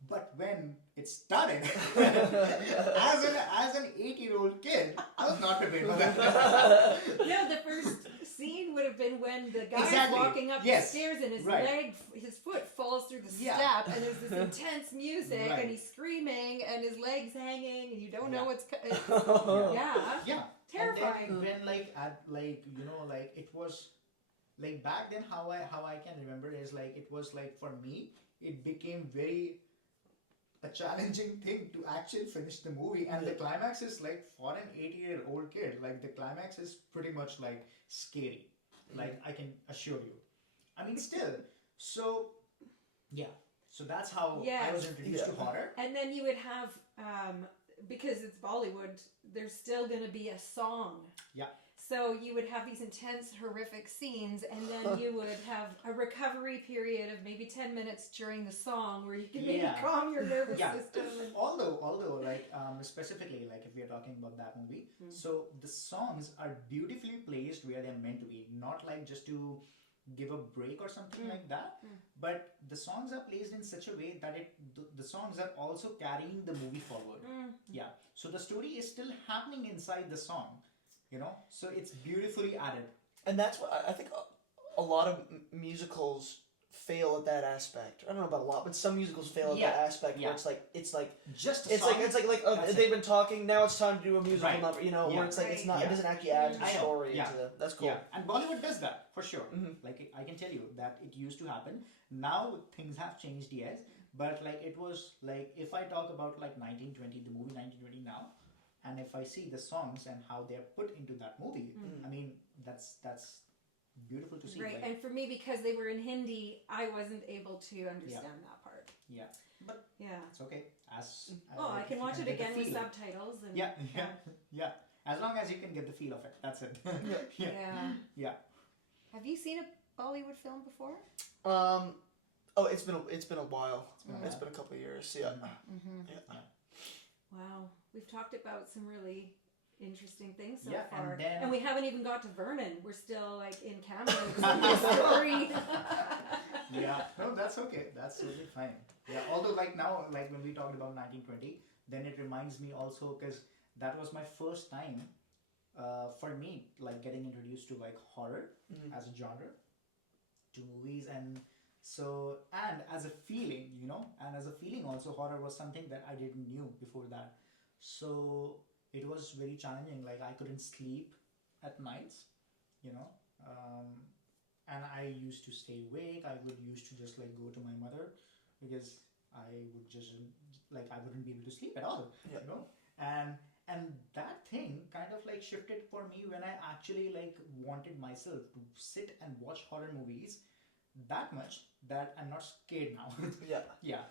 But when it started, as an 8-year-old kid, I was not prepared for that. No, the first scene would have been when the guy's Exactly. walking up Yes. the stairs and his foot falls through the Yeah. step, and there's this intense music, Right. and he's screaming, and his legs hanging, and you don't know Yeah. what's Yeah. yeah, Yeah. terrifying. And then when like it was like back then how I can remember is like it was like for me it became very a challenging thing to actually finish the movie, and the climax is like for an 8-year-old kid, like the climax is pretty much like scary, like I can assure you. I mean still, so yeah, so that's how I was introduced to horror. And then you would have because it's Bollywood, there's still going to be a song. Yeah. So you would have these intense, horrific scenes, and then you would have a recovery period of maybe 10 minutes during the song where you can maybe Yeah. calm your nervous Yeah. system. And, Although like specifically like if we are talking about that movie, so the songs are beautifully placed where they're meant to be, not like just to give a break or something like that, but the songs are placed in such a way that the songs are also carrying the movie forward. Yeah, so the story is still happening inside the song, so it's beautifully added. And that's what I think a lot of musicals fail at that aspect. I don't know about a lot, but some musicals fail at that aspect where it's like Just a it's song, like they've been talking, now it's time to do a musical Right. number, where it's like it's not, Yeah. it doesn't actually add to the I know. story. Yeah. That's cool. Yeah, and Bollywood does that for sure. Mhm. Like I can tell you that it used to happen. Now things have changed, yes. But like it was like if I talk about like 1920, the movie 1920 now, and if I see the songs and how they're put into that movie, I mean that's beautiful to see. right, Like, and for me, because they were in Hindi, I wasn't able to understand that part. yeah, but Yeah. it's okay. Oh, I if can you watch it get the again with feel. subtitles. And, Yeah. As long as you can get the feel of it, that's it. Yeah. Yeah. Have you seen a Bollywood film before? Oh, it's been a while. been a It's while. been a couple of years. Yeah. Mm-hmm. Yeah. Wow. We've talked about some really interesting things so Yeah, far. and then- we haven't even got to Vernon. We're still like in Kamloops in this story. Yeah, no, that's okay. That's totally fine. Yeah, although like now, like when we talked about 1920, then it reminds me also because that was my first time for me, like getting introduced to like horror as a genre, to movies, and so and as a feeling, and as a feeling also horror was something that I didn't knew before that. So it was very challenging. Like I couldn't sleep at nights, you know. And I used to stay awake. I would used to just like go to my mother because I would just like I wouldn't be able to sleep at all, Yeah. and that thing kind of like shifted for me when I actually like wanted myself to sit and watch horror movies that much that I'm not scared now. Yeah. Yeah.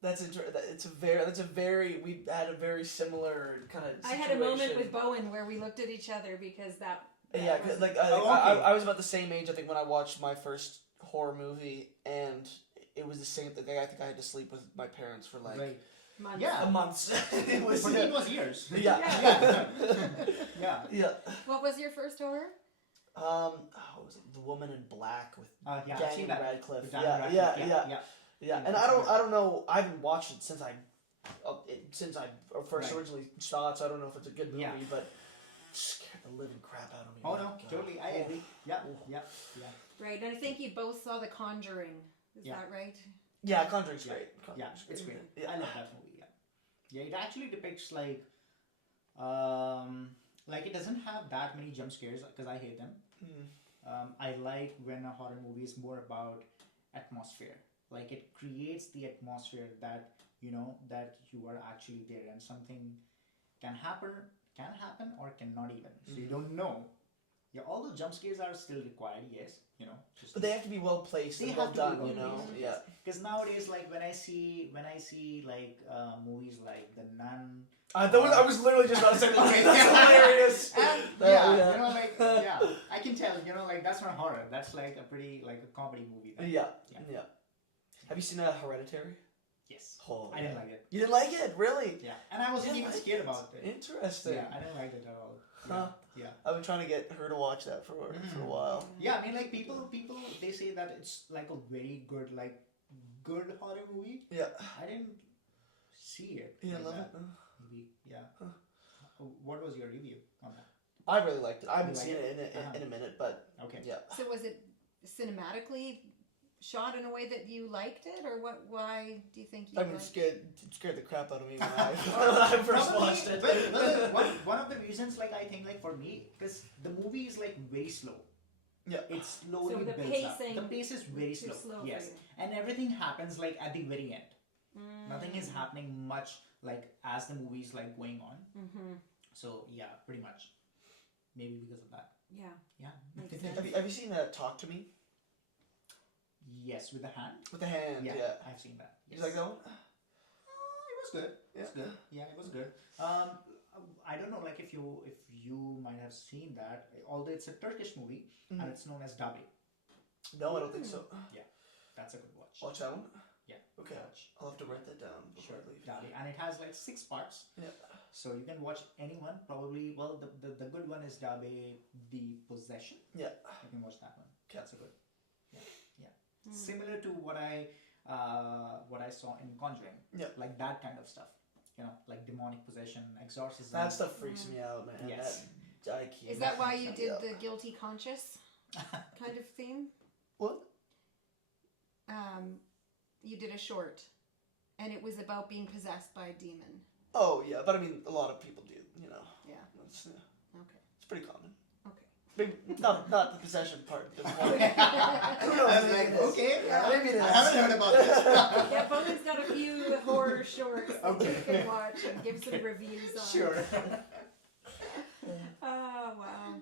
That's we had a very similar kind of I had a moment with Bowen where we looked at each other because that Yeah, was- like Oh, I okay. was about the same age, I think, when I watched my first horror movie, and it was the same thing. I think I had to sleep with my parents for like Right. months. Yeah. a month. It was For me, it was years. yeah. Yeah. Yeah. What was your first horror? What was it? The Woman in Black with Yeah. I've Daniel seen that. Radcliffe. With Yeah, Daniel yeah, Radcliffe, yeah, yeah. And I don't know. I haven't watched it since I first Right. originally saw it, so I don't know if it's a good movie, Yeah. but it scared the living crap out of me. Oh My no, God. totally. I agree. Yeah. Yeah. Right, and I think you both saw The Conjuring. Is Yeah. that right? Yeah, Conjuring's Yeah. great. Yeah, Conjuring's it's great. Yeah. I love that movie. Yeah, yeah. It actually depicts like it doesn't have that many jump scares because I hate them. I like when a horror movie is more about atmosphere. Like it creates the atmosphere that that you are actually there and something can happen or cannot even. So you don't know. Yeah, all the jump scares are still required. Yes, just But they have to be well placed They and have well to be done, well you know. placed. Yeah. Because nowadays, like when I see like movies like The Nun, I was literally just about to say that. Okay. That's hilarious. and Yeah. I can tell, like that's not horror. That's like a pretty like a comedy movie. Then. Yeah. Yeah. Yeah. Have you seen Hereditary? Yes. Oh, I didn't like it. You didn't like it, really? Yeah, and I wasn't You even didn't scared like about it. Interesting. Yeah, I didn't like it at all. Huh. Yeah. I've been trying to get her to watch that for a while. Yeah, I mean, like people, they say that it's like a very good horror movie. Yeah. I didn't see it. You like love that. it? Maybe, yeah. What was your review on that? I really liked it. I haven't You like seen it? it in a minute, but Okay. yeah. So was it cinematically shot in a way that you liked it, or what? Why do you think you I mean, liked it scared the crap out of me when I first Probably, watched it. Well, one of the reasons, like I think, like for me, because the movie is like very slow. Yeah. It slowly So the builds up. pacing The pace is very too slow. slow for Yes, you. and everything happens like at the very end. Mm. Nothing is happening much like as the movie is like going on. Mm-hmm. So yeah, pretty much. Maybe because of that. Yeah. Yeah. Makes sense. Have you seen Talk to Me? Yes, with the hand. With the hand, yeah. I've seen that. You like that one? It was good. Yeah. It's good. Yeah, it was good. I don't know, like if you might have seen that. Although it's a Turkish movie and it's known as Dabi. No, I don't think so. That's a good watch. Watch that one? Yeah. Okay. Watch. I'll have to write that down before Sure. I leave. Dabi, and it has like 6 parts. Yeah. So you can watch anyone. Probably. Well, the good one is Dabi, The Possession. Yeah. You can watch that one. Okay. That's a good. Similar to what I saw in Conjuring. Yeah. Like that kind of stuff. Like demonic possession, exorcism. That stuff freaks me out, man. Yes. I can't. Is that why you did Yeah. the guilty conscious kind of theme? What? You did a short, and it was about being possessed by a demon. Oh yeah, but I mean, a lot of people do. You know. Yeah. Okay. It's pretty common. Okay. Maybe not the possession part. But who knows? I was like, Maybe it is. okay, Yeah. Maybe it is. I haven't heard about this. Yeah, Bowen's got a few horror shorts that Okay. you can watch and give some reviews on. Sure. Oh, wow.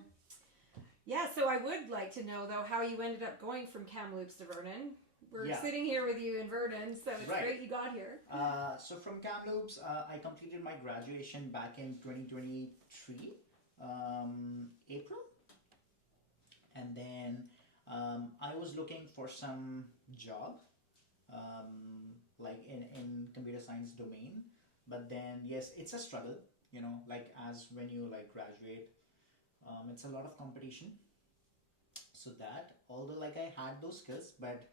Yeah, so I would like to know, though, how you ended up going from Kamloops to Vernon. We're Yeah. sitting here with you in Vernon, so it's Right. great you got here. So from Kamloops, I completed my graduation back in 2023, April. And then I was looking for some job, like in computer science domain. But then yes, it's a struggle, like as when you like graduate, it's a lot of competition. So that although like I had those skills, but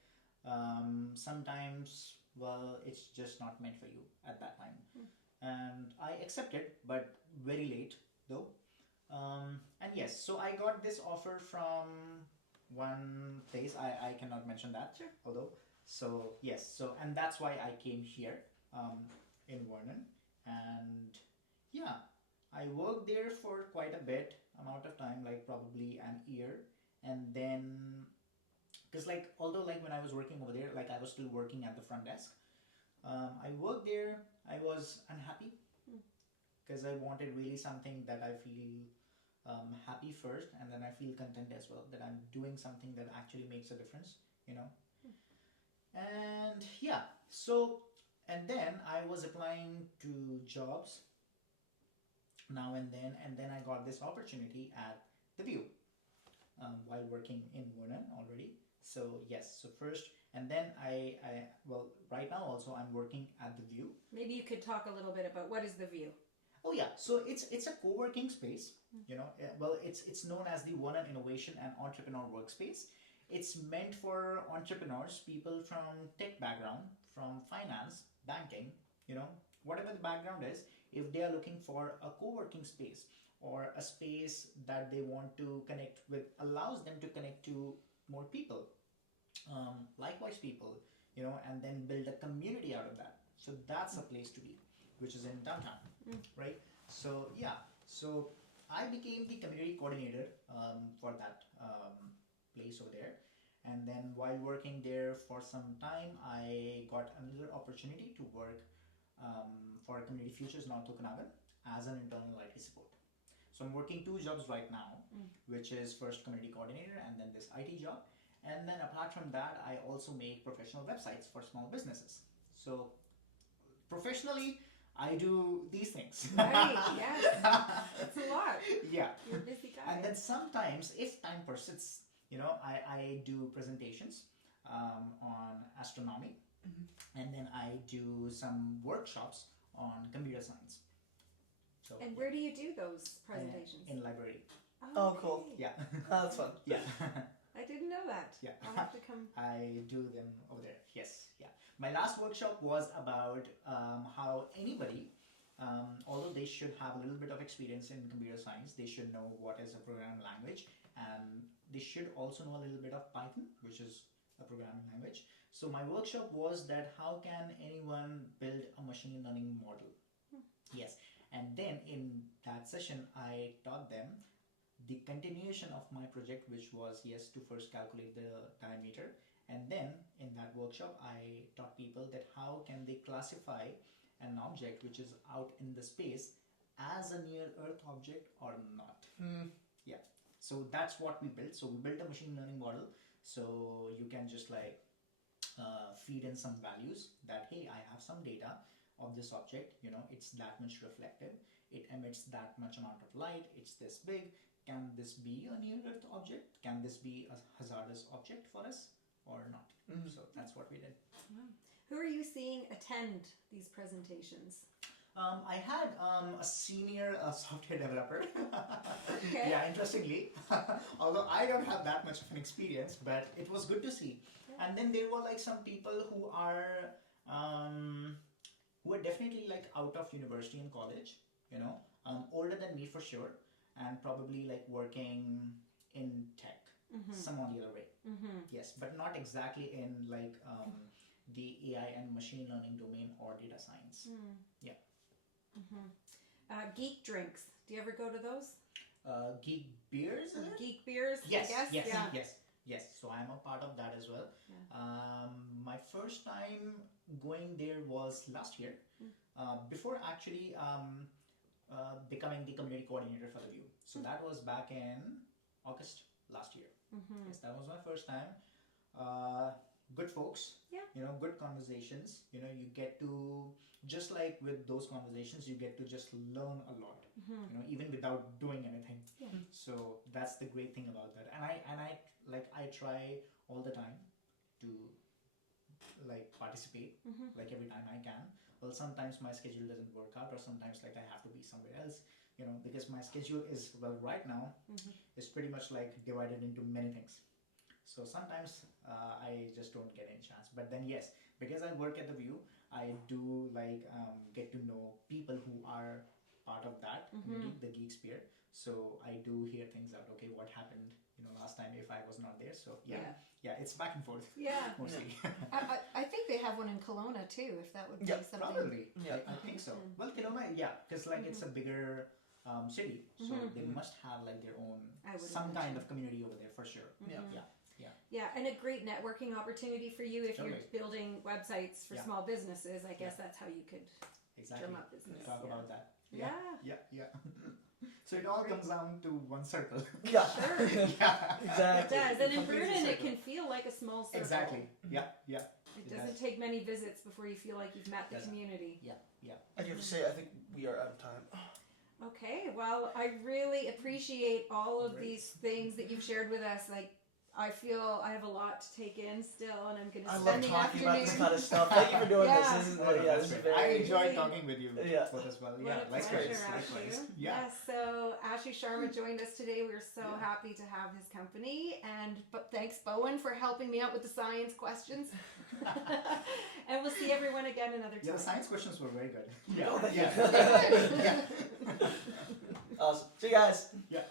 sometimes, well, it's just not meant for you at that time. And I accepted, but very late though. And yes, so I got this offer from one place. I cannot mention that. Sure. Although, so yes, so and that's why I came here, in Vernon. And yeah, I worked there for quite a bit amount of time, like probably an year. And then, because like although like when I was working over there, like I was still working at the front desk. I worked there. I was unhappy because I wanted really something that I feel happy first, and then I feel content as well that I'm doing something that actually makes a difference, you know. And yeah, so and then I was applying to jobs now and then I got this opportunity at the View, while working in Vernon already. So yes, so first and then I well right now also I'm working at the View. Maybe you could talk a little bit about what is the View. Oh yeah, so it's a co-working space. Well, it's known as the Vernon Innovation and Entrepreneur Workspace. It's meant for entrepreneurs, people from tech background, from finance, banking, whatever the background is. If they are looking for a co-working space or a space that they want to connect with, allows them to connect to more people, likewise people, and then build a community out of that. So that's a place to be, which is in downtown, right? So yeah, so I became the community coordinator for that place over there. And then while working there for some time, I got another opportunity to work for Community Futures North Okanagan as an internal IT support. So I'm working two jobs right now, which is first community coordinator and then this IT job. And then apart from that, I also make professional websites for small businesses. So professionally, I do these things. Right, yes. It's a lot. Yeah. You're a busy guy. And then sometimes, if time persists, I do presentations on astronomy. And then I do some workshops on computer science. So, And where do you do those presentations? in library. Oh, cool. Okay. Yeah. Oh, that's fun. Yeah. I didn't know that. Yeah. I'll have to come. I do them over there. Yes. Yeah. My last workshop was about how anybody, although they should have a little bit of experience in computer science, they should know what is a programming language, and they should also know a little bit of Python, which is a programming language. So my workshop was that how can anyone build a machine learning model? Yes. And then in that session, I taught them the continuation of my project, which was, yes, to first calculate the diameter. And then in that workshop, I taught people that how can they classify an object which is out in the space as a near Earth object or not. Yeah. So that's what we built. So we built a machine learning model. So you can just like feed in some values that, hey, I have some data of this object, it's that much reflective, it emits that much amount of light, it's this big. Can this be a near Earth object? Can this be a hazardous object for us or not? So that's what we did. Wow. Who are you seeing attend these presentations? I had a senior software developer. Okay. Yeah, interestingly, although I don't have that much of an experience, but it was good to see. Yeah. And then there were like some people who are definitely like out of university and college, older than me for sure, and probably like working in tech, some on the other way. Yes, but not exactly in like the AI and machine learning domain or data science. Yeah. Geek drinks. Do you ever go to those? Geek beers? Is it? Geek beers, Yes, I guess? yes, Yeah. yes. So I'm a part of that as well. Yeah. My first time going there was last year, before actually becoming the community coordinator for the View. So that was back in August last year. Yes, that was my first time. Good folks. Yeah. Good conversations. You get to, just like with those conversations, you get to just learn a lot. Even without doing anything. Yeah. So that's the great thing about that. And I try all the time to like participate, like every time I can. well, sometimes my schedule doesn't work out, or sometimes like I have to be somewhere else, because my schedule is, well, right now is pretty much like divided into many things. So sometimes I just don't get any chance. But then yes, because I work at the View, I do like get to know people who are part of that community, the Geek Sphere. So I do hear things out. Okay, what happened? Last time if I was not there. So yeah, it's back and forth. Yeah. Mostly. I think they have one in Kelowna too, if that would be Yeah, something. Probably. Yeah. I think so. Well, Kelowna, yeah, because like it's a bigger city, so they must have like their own I would some kind imagine. of community over there for sure. Yeah. Yeah, and a great networking opportunity for you if Totally. you're building websites for Yeah. small businesses. I guess that's how you could Exactly. drum up business. Talk yeah. about that. Yeah. Yeah. So it all comes down to one circle. Yeah. Sure. Yeah. It Exactly. does, and in Completely Vernon, it circle. can feel like a small circle. Exactly. Yeah. It It doesn't does. take many visits before you feel like you've met the Doesn't. community. I do have to say, I think we are out of time. Okay, well, I really appreciate all of Great. these things that you've shared with us. Like, I feel I have a lot to take in still, and I'm going to I spend love the talking about this afternoon. kind of stuff. Thank you for doing Yeah. this. This is, Oh, yeah, this is great. I very. enjoyed Really- talking with you Yeah. both as well. What Yeah, a likewise. pleasure, Likewise. Ashu. Yeah. Yes, so Ashu Sharma joined us today. We were so Yeah. happy to have his company, but thanks Bowen for helping me out with the science questions. And we'll see everyone again another time. Yeah, the science questions were very good. Oh, thank you. Yeah. Awesome. See you guys. Yeah.